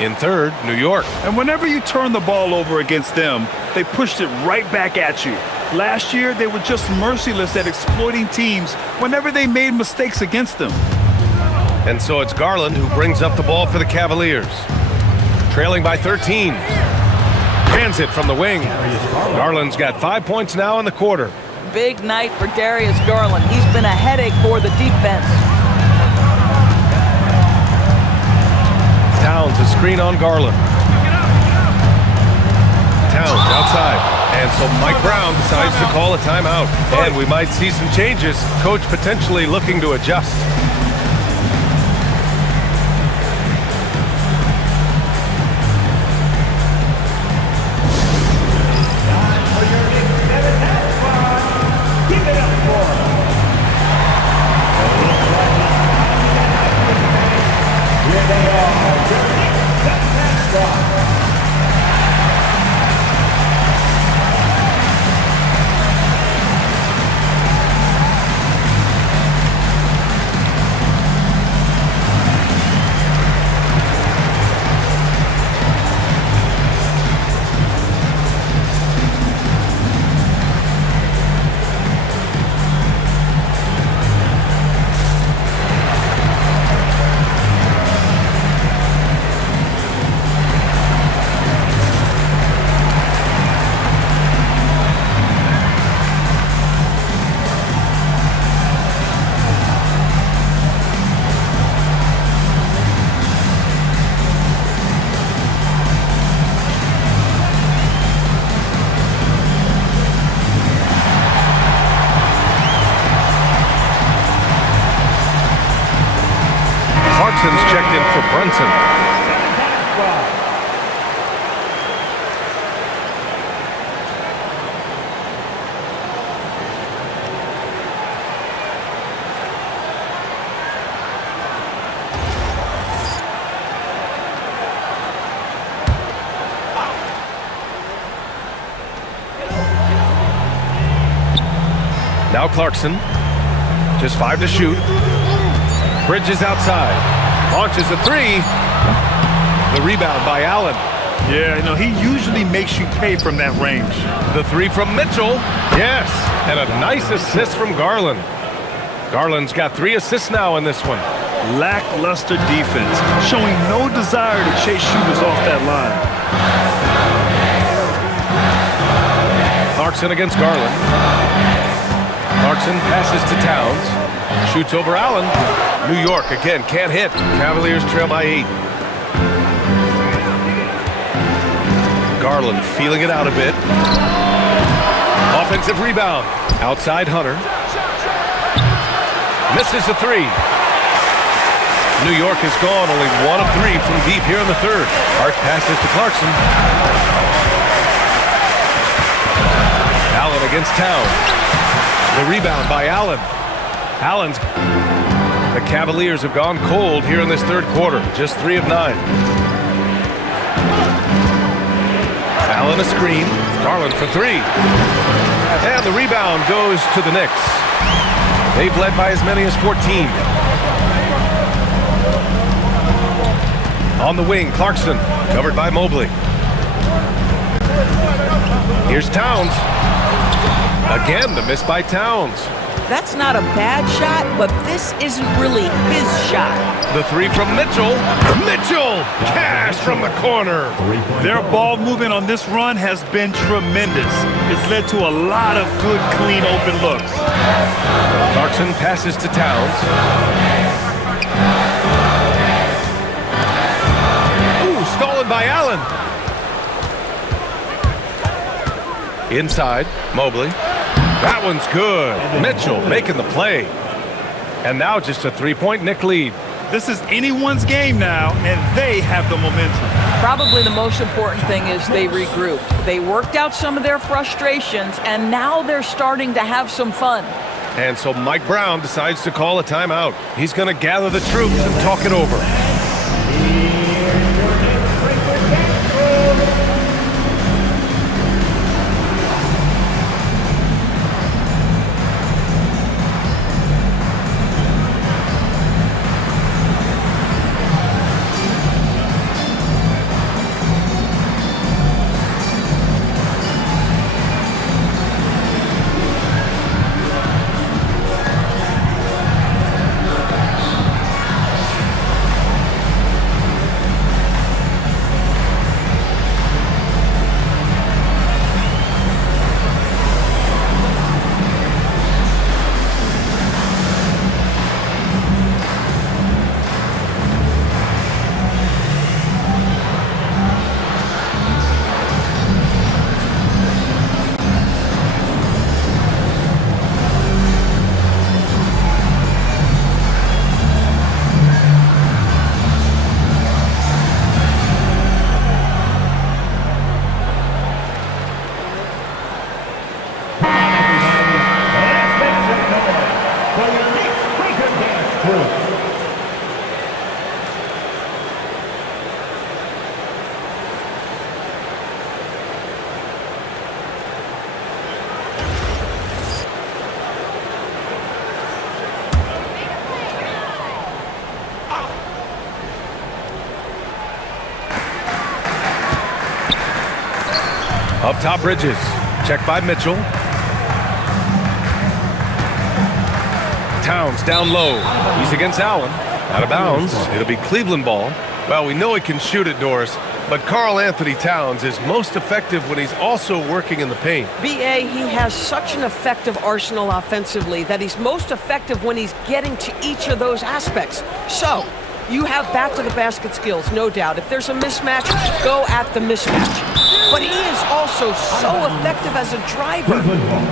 In third, New York. And whenever you turn the ball over against them, they pushed it right back at you. Last year, they were just merciless at exploiting teams whenever they made mistakes against them. And so it's Garland who brings up the ball for the Cavaliers. Trailing by 13. Hands it from the wing. Garland's got 5 points now in the quarter. Big night for Darius Garland. He's been a headache for the defense. Towns, a screen on Garland. Towns outside. And so Mike Brown decides to call a timeout. And we might see some changes. Coach potentially looking to adjust. Clarkson's checked in for Brunson. Now Clarkson, just 5 to shoot. Bridges outside, launches a three. The rebound by Allen. Yeah, you know, he usually makes you pay from that range. The three from Mitchell, yes, and a nice assist from Garland. Garland's got 3 assists now in this one. Lackluster defense, showing no desire to chase shooters off that line. Clarkson against Garland. Clarkson passes to Towns. Shoots over Allen. New York again can't hit. Cavaliers trail by 8. Garland feeling it out a bit. Offensive rebound. Outside Hunter. Misses the three. New York is gone. Only 1 of 3 from deep here in the third. Hart passes to Clarkson. Allen against Towns. The rebound by Allen. The Cavaliers have gone cold here in this third quarter. Just 3 of 9. Allen a screen. Garland for 3. And the rebound goes to the Knicks. They've led by as many as 14. On the wing, Clarkson, covered by Mobley. Here's Towns. Again, the miss by Towns. That's not a bad shot, but this isn't really his shot. The three from Mitchell. Mitchell! Cash from the corner. Their ball movement on this run has been tremendous. It's led to a lot of good, clean, open looks. Clarkson passes to Towns. Ooh, stolen by Allen. Inside, Mobley. That one's good. Mitchell making the play. And now just a 3-point Knick lead. This is anyone's game now, and they have the momentum. Probably the most important thing is they regrouped. They worked out some of their frustrations, and now they're starting to have some fun. And so Mike Brown decides to call a timeout. He's going to gather the troops and talk it over. Up top, Bridges. Check by Mitchell. Towns down low. He's against Allen. Out of bounds. It'll be Cleveland ball. Well, we know he can shoot it, Doris, but Karl Anthony Towns is most effective when he's also working in the paint. B.A., he has such an effective arsenal offensively that he's most effective when he's getting to each of those aspects. So, you have back-to-the-basket skills, no doubt. If there's a mismatch, go at the mismatch. But he is also so effective as a driver.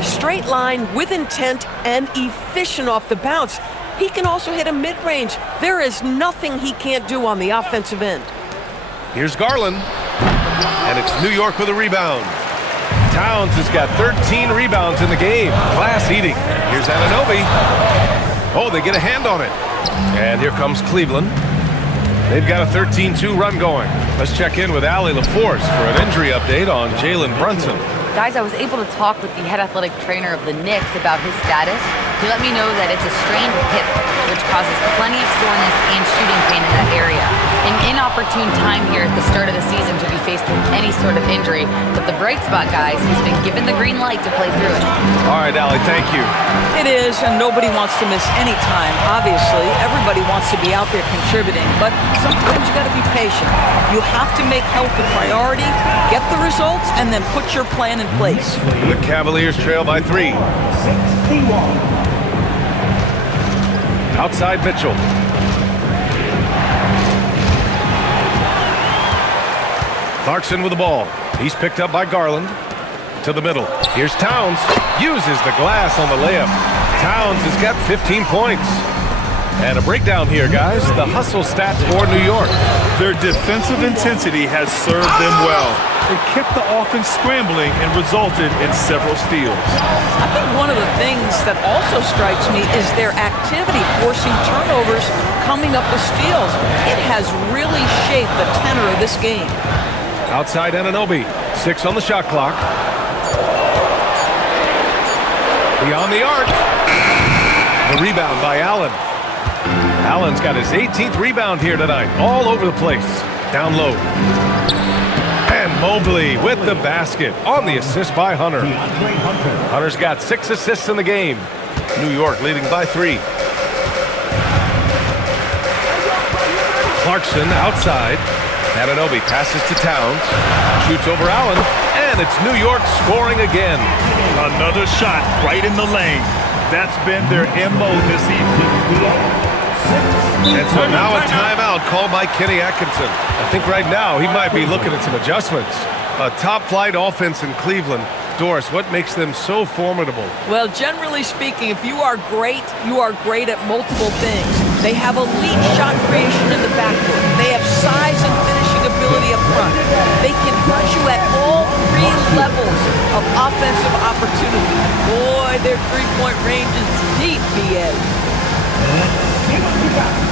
Straight line, with intent, and efficient off the bounce. He can also hit a mid-range. There is nothing he can't do on the offensive end. Here's Garland. And it's New York with a rebound. Towns has got 13 rebounds in the game. Class eating. Here's Anunoby. Oh, they get a hand on it. And here comes Cleveland. They've got a 13-2 run going. Let's check in with Allie LaForce for an injury update on Jalen Brunson. Guys, I was able to talk with the head athletic trainer of the Knicks about his status. He let me know that it's a strained hip, which causes plenty of soreness and shooting pain in that area. An inopportune time here at the start of the season to be faced with any sort of injury. But the bright spot, guys, he's been given the green light to play through it. All right, Allie, thank you. It is, and nobody wants to miss any time, obviously. Everybody wants to be out there contributing, but sometimes you got to be patient. You have to make health a priority, get the results, and then put your plan in place. The Cavaliers trail by 3. 61. Outside Mitchell. Clarkson with the ball. He's picked up by Garland. To the middle. Here's Towns. Uses the glass on the layup. Towns has got 15 points. And a breakdown here, guys. The hustle stats for New York. Their defensive intensity has served them well. It kept the offense scrambling and resulted in several steals. I think one of the things that also strikes me is their activity forcing turnovers, coming up with steals. It has really shaped the tenor of this game. Outside Anunoby. 6 on the shot clock. Beyond the arc. The rebound by Allen. Allen's got his 18th rebound here tonight. All over the place. Down low. And Mobley with the basket on the assist by Hunter. Hunter's got 6 assists in the game. New York leading by 3. Clarkson outside. Anunoby passes to Towns. Shoots over Allen. And it's New York scoring again. Another shot right in the lane. That's been their MO this evening. And so now a timeout called by Kenny Atkinson. I think right now he might be looking at some adjustments. A top-flight offense in Cleveland. Doris, what makes them so formidable? Well, generally speaking, if you are great at multiple things. They have elite shot creation in the backcourt. They have size and finishing ability up front. They can hurt you at all 3 levels of offensive opportunity. Boy, their three-point range is deep, B.A. See what you got.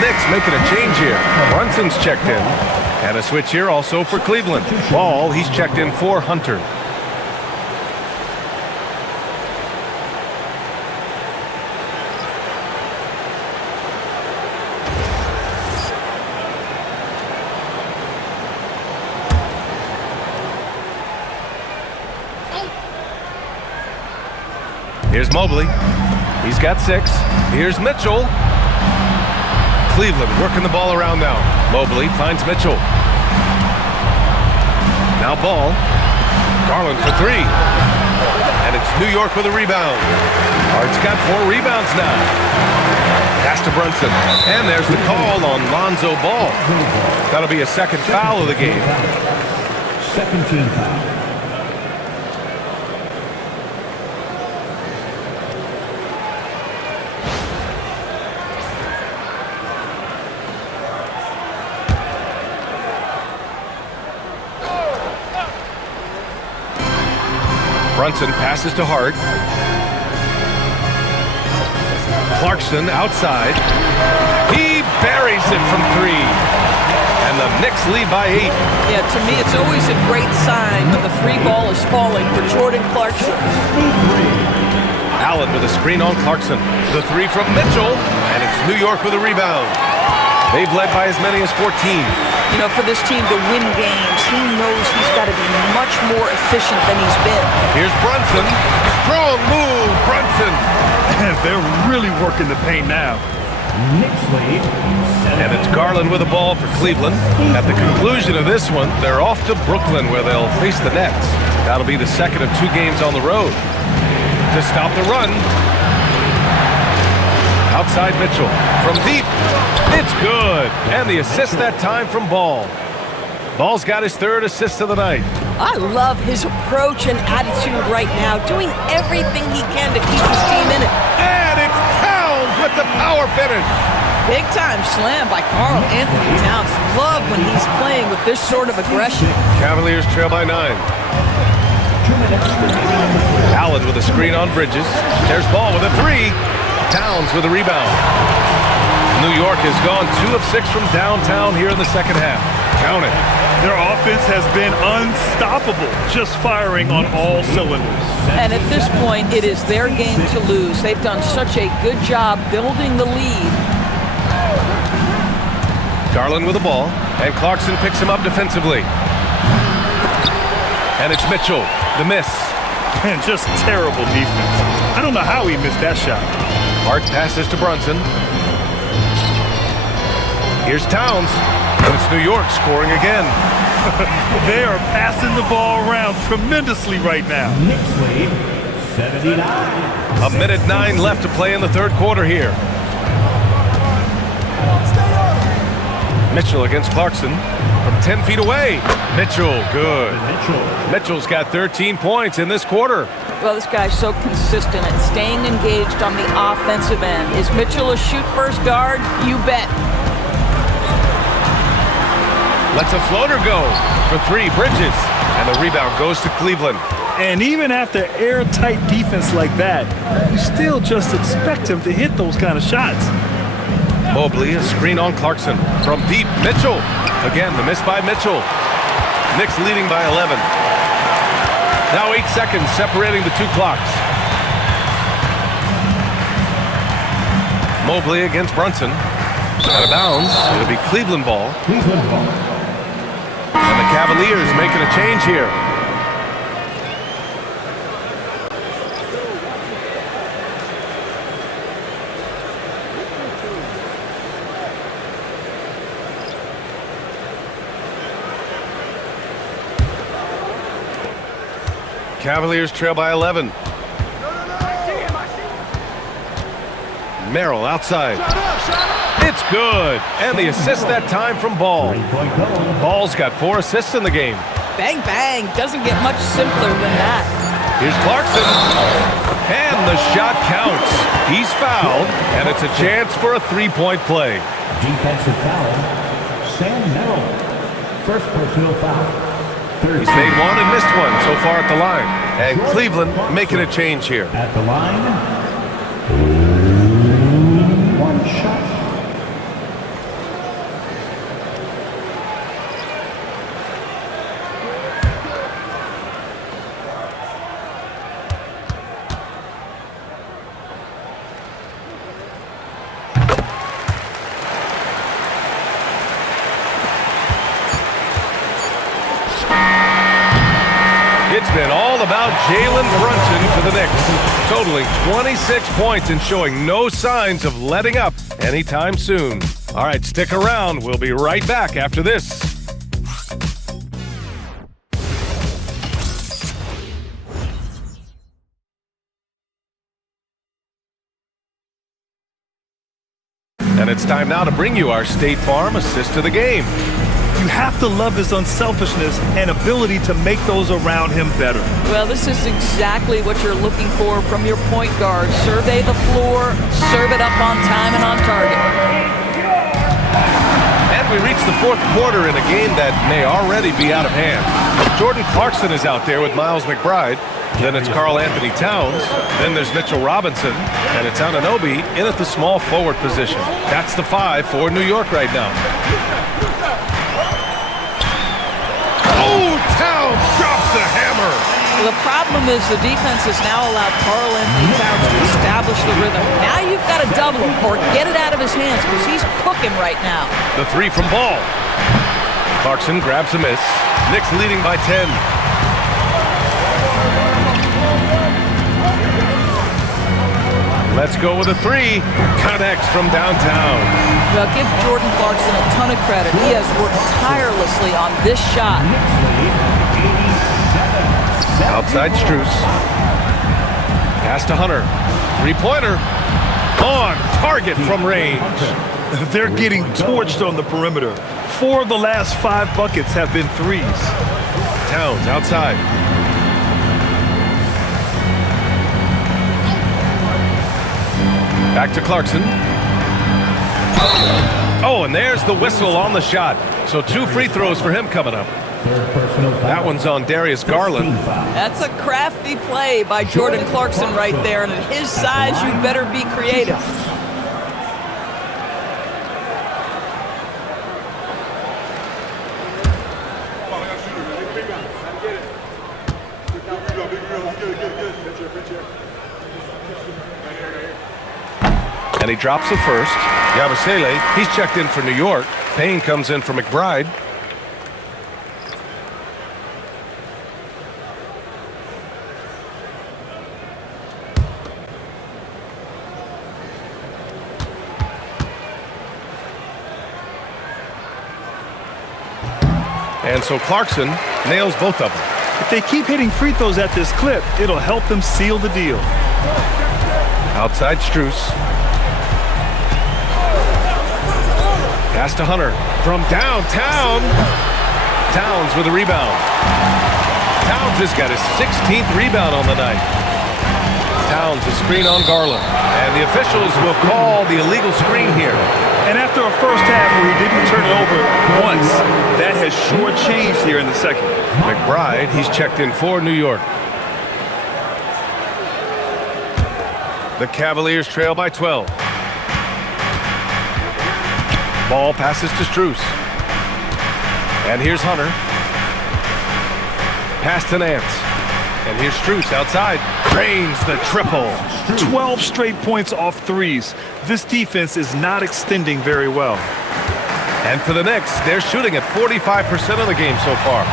Knicks making a change here. Brunson's checked in. And a switch here also for Cleveland. Ball, he's checked in for Hunter. Here's Mobley. He's got 6. Here's Mitchell. Cleveland working the ball around now. Mobley finds Mitchell. Now Ball. Garland for 3. And it's New York with a rebound. Hart's got 4 rebounds now. Pass to Brunson. And there's the call on Lonzo Ball. That'll be a second foul of the game. Second team foul. Brunson passes to Hart. Clarkson outside. He buries it from 3. And the Knicks lead by 8. Yeah, to me, it's always a great sign when the 3 ball is falling for Jordan Clarkson. Allen with a screen on Clarkson. The 3 from Mitchell. And it's New York with a rebound. They've led by as many as 14. You know, for this team to win games, he knows he's got to be much more efficient than he's been. Here's Brunson. Strong move, Brunson. And they're really working the paint now. Knicks lead. And it's Garland with the ball for Cleveland. At the conclusion of this one, they're off to Brooklyn where they'll face the Nets. That'll be the second of 2 games on the road. To stop the run. Outside Mitchell. From deep. It's good. And the assist that time from Ball. Ball's got his 3rd assist of the night. I love his approach and attitude right now, doing everything he can to keep his team in it. And it's Towns with the power finish. Big time slam by Karl Anthony Towns. Love when he's playing with this sort of aggression. Cavaliers trail by 9. Allen with a screen on Bridges. There's Ball with a 3. Towns with a rebound. New York has gone 2 of 6 from downtown here in the second half. Count it. Their offense has been unstoppable, just firing on all cylinders. And at this point, it is their game to lose. They've done such a good job building the lead. Garland with the ball, and Clarkson picks him up defensively. And it's Mitchell, the miss. And just terrible defense. I don't know how he missed that shot. Hart passes to Brunson. Here's Towns. And it's New York scoring again. They are passing the ball around tremendously right now. Knicks lead 79. A minute 9 left to play in the 3rd quarter here. Mitchell against Clarkson from 10 feet away. Mitchell, good. Mitchell's got 13 points in this quarter. Well, this guy's so consistent at staying engaged on the offensive end. Is Mitchell a shoot-first guard? You bet. Lets a floater go for 3, Bridges. And the rebound goes to Cleveland. And even after airtight defense like that, you still just expect him to hit those kind of shots. Mobley, a screen on Clarkson. From deep, Mitchell. Again, the miss by Mitchell. Knicks leading by 11. Now 8 seconds separating the 2 clocks. Mobley against Brunson. Out of bounds. It'll be Cleveland ball. Cleveland ball. And the Cavaliers making a change here. Cavaliers trail by 11. Merrill outside. It's good. And the assist that time from Ball. Ball's got 4 assists in the game. Bang, bang. Doesn't get much simpler than that. Here's Clarkson. And the shot counts. He's fouled, and it's a chance for a 3-point play. Defensive foul. Sam Merrill. First personal foul. He's made 1 and missed 1 so far at the line. And Cleveland making a change here. At the line. 1 shot. It's been all about Jalen Brunson for the Knicks, totaling 26 points and showing no signs of letting up anytime soon. All right, stick around. We'll be right back after this. And it's time now to bring you our State Farm assist of the game. You have to love his unselfishness and ability to make those around him better. Well, this is exactly what you're looking for from your point guard. Survey the floor, serve it up on time and on target. And we reach the fourth quarter in a game that may already be out of hand. Jordan Clarkson is out there with Miles McBride. Then it's Karl Anthony Towns. Then there's Mitchell Robinson. And it's Anunoby in at the small forward position. That's the 5 for New York right now. Oh, Towns drops the hammer. Well, the problem is the defense has now allowed Karl Anthony Towns to establish the rhythm. Now you've got to double him or get it out of his hands because he's cooking right now. The 3 from Ball. Clarkson grabs a miss. Knicks leading by 10. Let's go with a 3. Connects from downtown. Well, give Jordan Clarkson a ton of credit. He has worked tirelessly on this shot. Outside Strus. Pass to Hunter. 3-pointer. On target from range. They're getting torched on the perimeter. 4 of the last 5 buckets have been threes. Towns outside. Back to Clarkson. Oh, and there's the whistle on the shot. So 2 free throws for him coming up. That one's on Darius Garland. That's a crafty play by Jordan Clarkson right there. And at his size, you better be creative. And he drops the first. Yabusele, he's checked in for New York. Payne comes in for McBride. And so Clarkson nails both of them. If they keep hitting free throws at this clip, it'll help them seal the deal. Outside Strus. Pass to Hunter from downtown. Towns with a rebound. Towns has got his 16th rebound on the night. Towns a screen on Garland. And the officials will call the illegal screen here. And after a first half where he didn't turn it over once, that has sure changed here in the second. McBride, he's checked in for New York. The Cavaliers trail by 12. Ball passes to Strus. And here's Hunter. Pass to Nance. And here's Strus outside. Drains the triple. 12 straight points off threes. This defense is not extending very well. And for the Knicks, they're shooting at 45% of the game so far.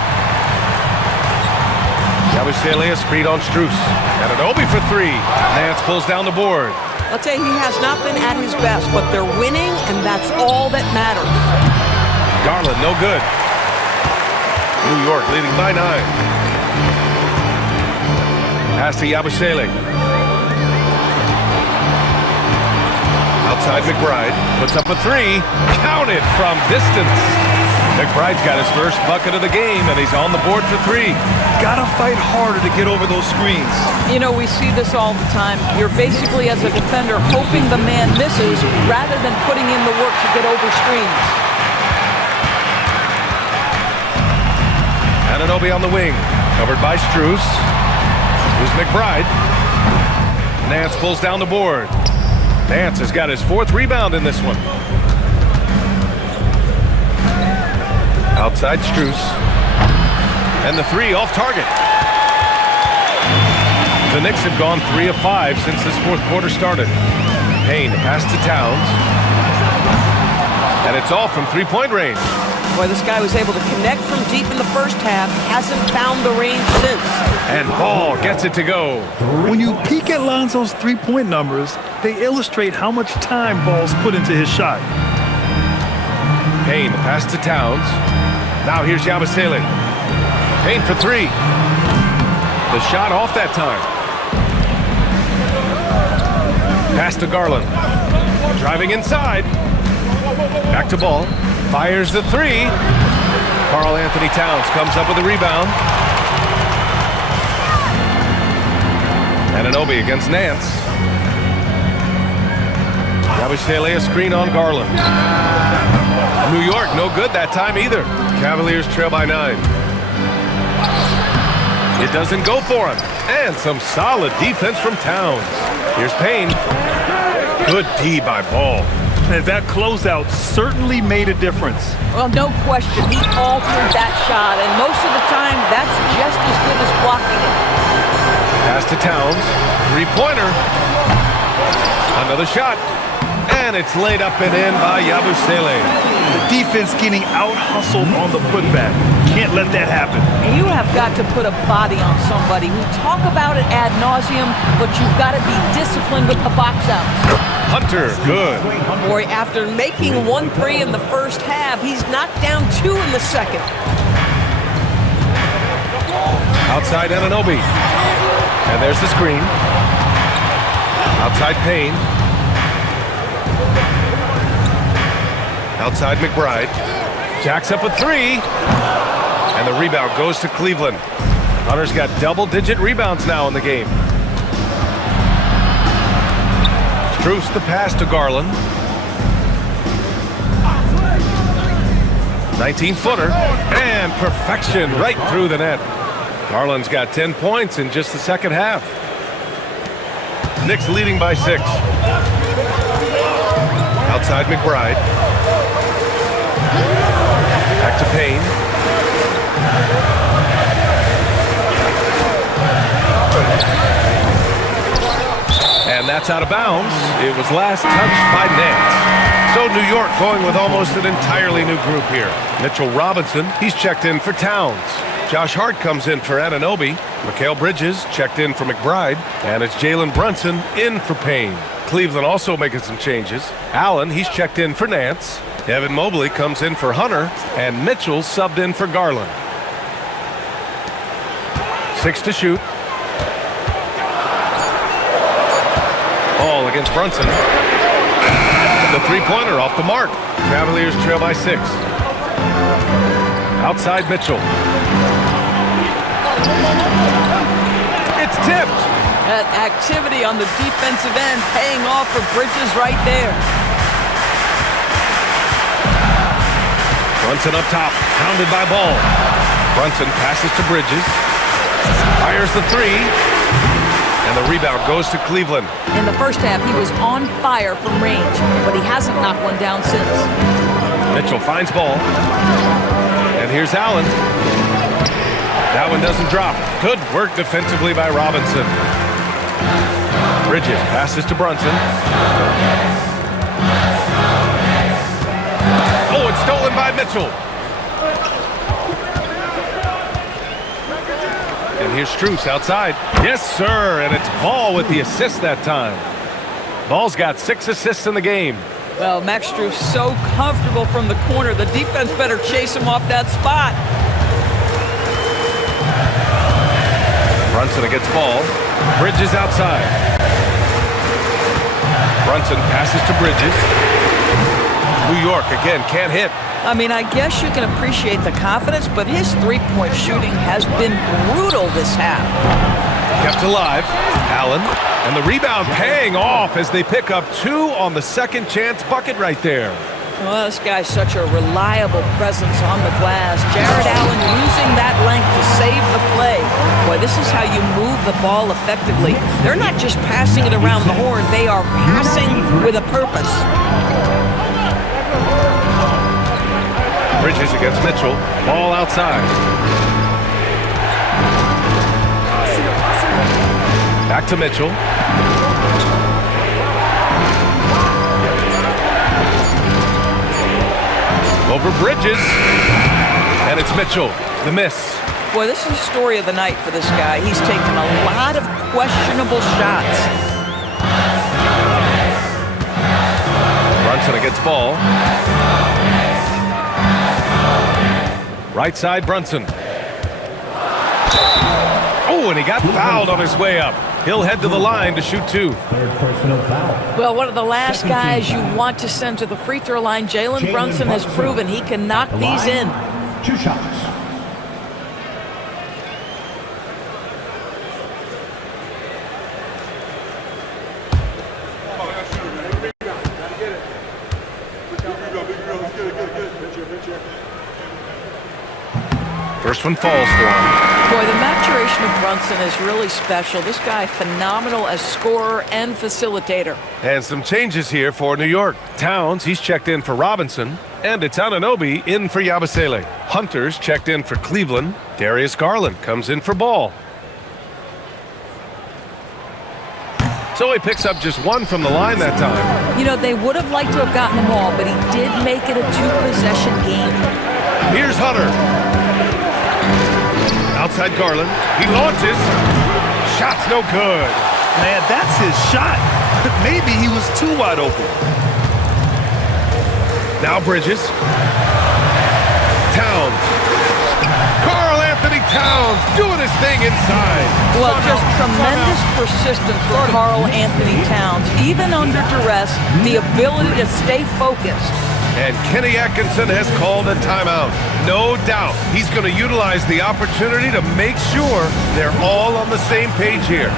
Yabusele, a screen on Strus. And Anunoby for 3. Nance pulls down the board. I'll tell you, he has not been at his best, but they're winning, and that's all that matters. Garland, no good. New York leading by 9. Pass to Yabusele. Outside McBride. Puts up a 3. Counted from distance. McBride's got his first bucket of the game, and he's on the board for 3. Gotta fight harder to get over those screens. You know, we see this all the time. You're basically, as a defender, hoping the man misses rather than putting in the work to get over screens. Anunoby on the wing. Covered by Strus. Here's McBride. Nance pulls down the board. Nance has got his 4th rebound in this one. Outside Strus. And the 3 off target. The Knicks have gone 3 of 5 since this 4th quarter started. Payne, a pass to Towns. And it's all from 3-point range. Boy, this guy was able to connect from deep in the first half. Hasn't found the range since. And Ball gets it to go. When you peek at Lonzo's 3-point numbers, they illustrate how much time Ball's put into his shot. Payne, the pass to Towns. Now here's Yabusele. Payne for 3. The shot off that time. Pass to Garland. Driving inside. Back to Ball. Fires the three. Karl Anthony Towns comes up with a rebound. Anunoby against Nance. Yabusele a screen on Garland. New York, no good that time either. Cavaliers trail by 9. It doesn't go for him. And some solid defense from Towns. Here's Payne. Good D by Ball. And that closeout certainly made a difference. Well, no question. He altered that shot, and most of the time, that's just as good as blocking it. Pass to Towns. Three-pointer. Another shot. And it's laid up and in by Yabusele. The defense getting out-hustled on the putback. Can't let that happen. And you have got to put a body on somebody. We talk about it ad nauseum, but you've got to be disciplined with the box outs. Hunter, good. Boy, after making 1 3 in the first half, he's knocked down 2 in the second. Outside Anunoby. And there's the screen. Outside Payne. Outside McBride. Jacks up a 3. And the rebound goes to Cleveland. Hunter's got double-digit rebounds now in the game. Strus the pass to Garland. 19-footer. And perfection right through the net. Garland's got 10 points in just the second half. Knicks leading by 6. Outside McBride. Back to Payne. And that's out of bounds. It was last touched by Nance. So New York going with almost an entirely new group here. Mitchell Robinson, he's checked in for Towns. Josh Hart comes in for Anunoby. Mikal Bridges checked in for McBride. And it's Jalen Brunson in for Payne. Cleveland also making some changes. Allen, he's checked in for Nance. Evan Mobley comes in for Hunter. And Mitchell subbed in for Garland. 6 to shoot. Ball against Brunson. The three-pointer off the mark. Cavaliers trail by 6. Outside Mitchell. It's tipped. That activity on the defensive end paying off for Bridges right there. Brunson up top, pounded by Ball. Brunson passes to Bridges. Fires the 3. And the rebound goes to Cleveland. In the first half, he was on fire from range, but he hasn't knocked one down since. Mitchell finds Ball. And here's Allen. That one doesn't drop. Good work defensively by Robinson. Bridges passes to Brunson. Oh, it's stolen by Mitchell. And here's Strus outside. Yes, sir. And it's Ball with the assist that time. Ball's got 6 assists in the game. Well, Max Strus so comfortable from the corner. The defense better chase him off that spot. Brunson against Ball. Bridges outside. Brunson passes to Bridges. New York again can't hit. I mean, I guess you can appreciate the confidence, but his three-point shooting has been brutal this half. Kept alive. Allen. And the rebound paying off as they pick up 2 on the second chance bucket right there. Well, this guy's such a reliable presence on the glass. Jared Allen using that length to save the play. Boy, this is how you move the ball effectively. They're not just passing it around the horn. They are passing with a purpose. Bridges against Mitchell. Ball outside. Back to Mitchell. Over Bridges. And it's Mitchell. The miss. Boy, this is the story of the night for this guy. He's taken a lot of questionable shots. Brunson against Ball. Right side, Brunson. Oh, and he got fouled on his way up. He'll head to the line to shoot 2. Third personal foul. Well, one of the last guys you want to send to the free throw line, Jalen Brunson has proven he can knock these in. 2 shots. First one falls for him. Boy, the maturation of Brunson is really special. This guy, phenomenal as scorer and facilitator. And some changes here for New York. Towns, he's checked in for Robinson. And it's Anunoby in for Yabusele. Hunter's checked in for Cleveland. Darius Garland comes in for Ball. So he picks up just 1 from the line that time. You know, they would have liked to have gotten them all, but he did make it a 2-possession game. Here's Hunter. Outside Garland. He launches. Shot's no good. Man, that's his shot. Maybe he was too wide open. Now Bridges. Towns. Karl Anthony Towns doing his thing inside. Well, just tremendous persistence for Karl Anthony Towns. Even under duress, the ability to stay focused. And Kenny Atkinson has called a timeout. No doubt he's going to utilize the opportunity to make sure they're all on the same page here.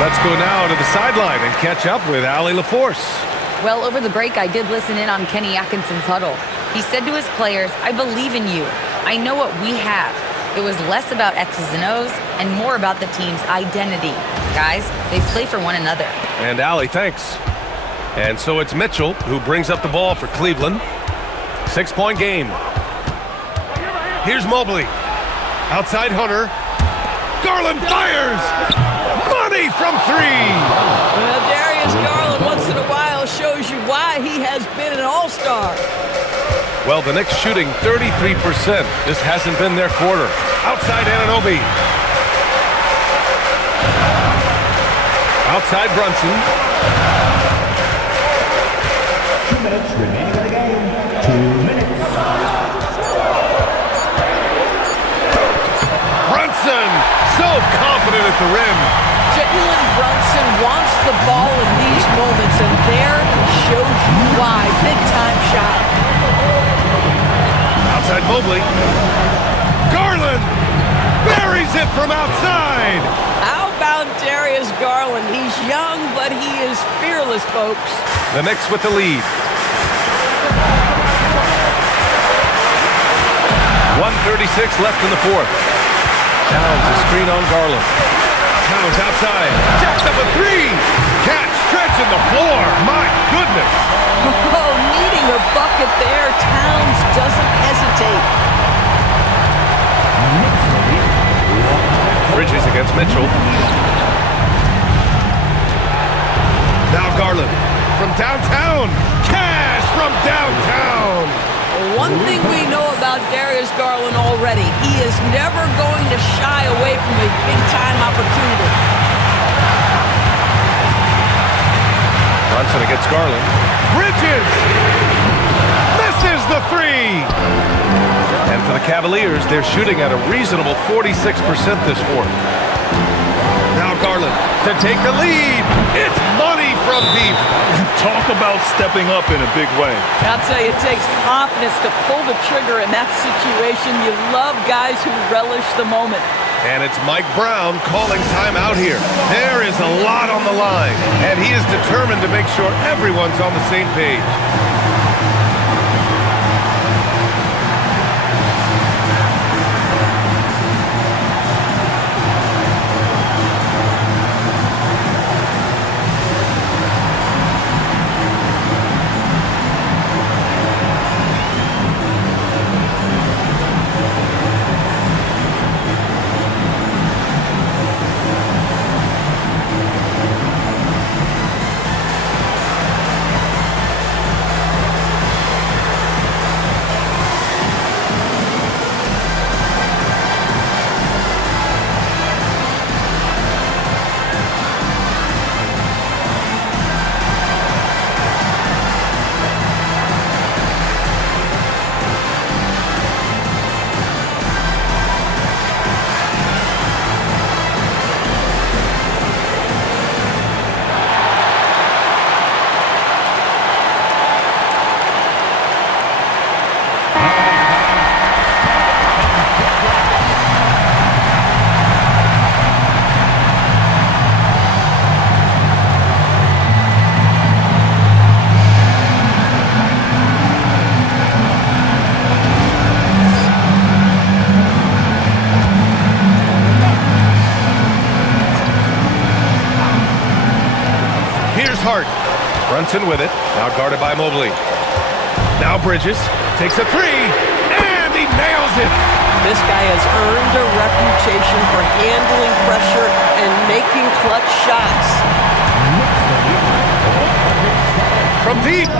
Let's go now to the sideline and catch up with Allie LaForce. Well, over the break, I did listen in on Kenny Atkinson's huddle. He said to his players, "I believe in you. I know what we have." It was less about X's and O's and more about the team's identity. Guys, they play for one another. And Allie, thanks. And so it's Mitchell who brings up the ball for Cleveland. 6-point game. Here's Mobley. Outside Hunter. Garland fires! Money from 3! Well, Darius Garland once in a while shows you why he has been an all-star. Well, the Knicks shooting 33%. This hasn't been their quarter. Outside Anunoby. Outside Brunson. 2 minutes remaining in the game. 2 minutes. Brunson, so confident at the rim. Jalen Brunson wants the ball in these moments, and there he shows you why. Big-time shot. Outside Mobley. Garland buries it from outside. How about Darius Garland? He's young, but he is fearless, folks. The Knicks with the lead. 1:36 left in the fourth. Towns a screen on Garland. Towns outside. Jacks up a 3. Cat stretching the floor. My goodness. Oh, needing a bucket there. Towns doesn't hesitate. Bridges against Mitchell. Now Garland from downtown. Cash from downtown. One thing we know about Darius Garland already, he is never going to shy away from a big-time opportunity. Brunson against Garland. Bridges misses the 3. And for the Cavaliers, they're shooting at a reasonable 46% this fourth. Now Garland to take the lead. It's money from deep. Talk about stepping up in a big way. I'll tell you, it takes confidence to pull the trigger in that situation. You love guys who relish the moment. And it's Mike Brown calling timeout here. There is a lot on the line, and he is determined to make sure everyone's on the same page. Brunson with it, now guarded by Mobley. Now Bridges takes a three, and he nails it. This guy has earned a reputation for handling pressure and making clutch shots. From deep,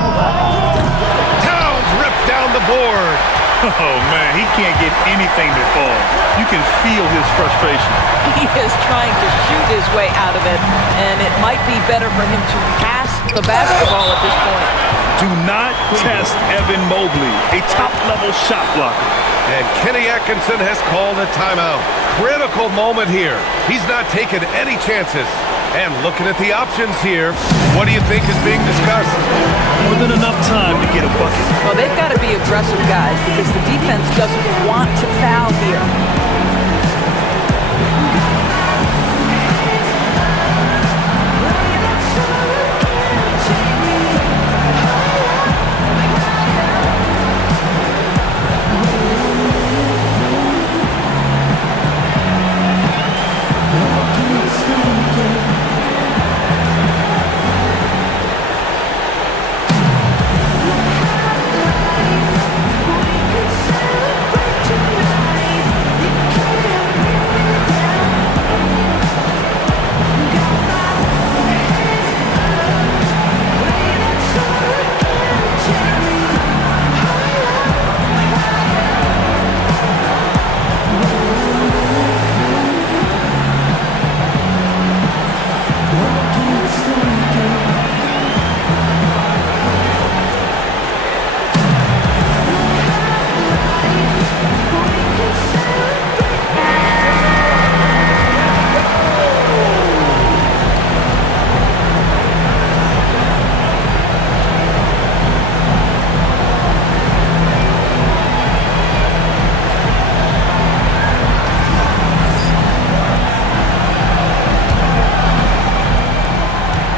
Towns rips down the board. Oh, man, he can't get anything to fall. You can feel his frustration. He is trying to shoot his way out of it, and it might be better for him to pass the basketball at this point. Do not test Evan Mobley, a top-level shot blocker. And Kenny Atkinson has called a timeout. Critical moment here. He's not taking any chances. And looking at the options here, what do you think is being discussed? More than enough time to get a bucket. Well, they've got to be aggressive, guys, because the defense doesn't want to foul here.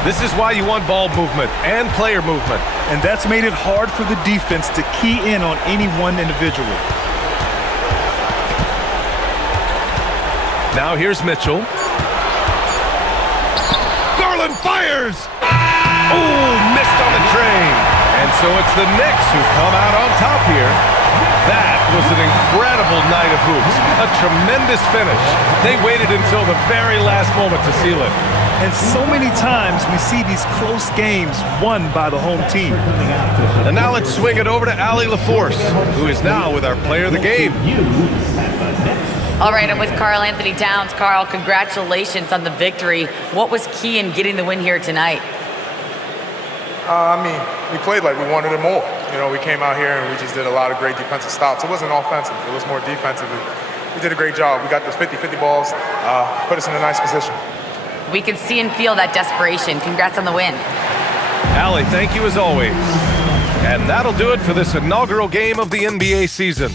This is why you want ball movement and player movement. And that's made it hard for the defense to key in on any one individual. Now here's Mitchell. Garland fires! Oh, missed on the train. And so it's the Knicks who come out on top here. That was an incredible night of hoops. A tremendous finish. They waited until the very last moment to seal it. And so many times we see these close games won by the home team. And now let's swing it over to Allie LaForce, who is now with our player of the game. All right, I'm with Karl Anthony Towns. Karl, congratulations on the victory. What was key in getting the win here tonight? We played like we wanted it more. You know, we came out here and we just did a lot of great defensive stops. It wasn't offensive. It was more defensive. We did a great job. We got those 50-50 balls, put us in a nice position. We can see and feel that desperation. Congrats on the win. Allie, thank you as always. And that'll do it for this inaugural game of the NBA season.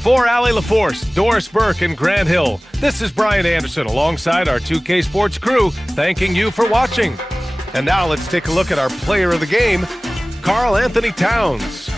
For Allie LaForce, Doris Burke, and Grant Hill, this is Brian Anderson alongside our 2K Sports crew, thanking you for watching. And now let's take a look at our player of the game, Karl Anthony Towns.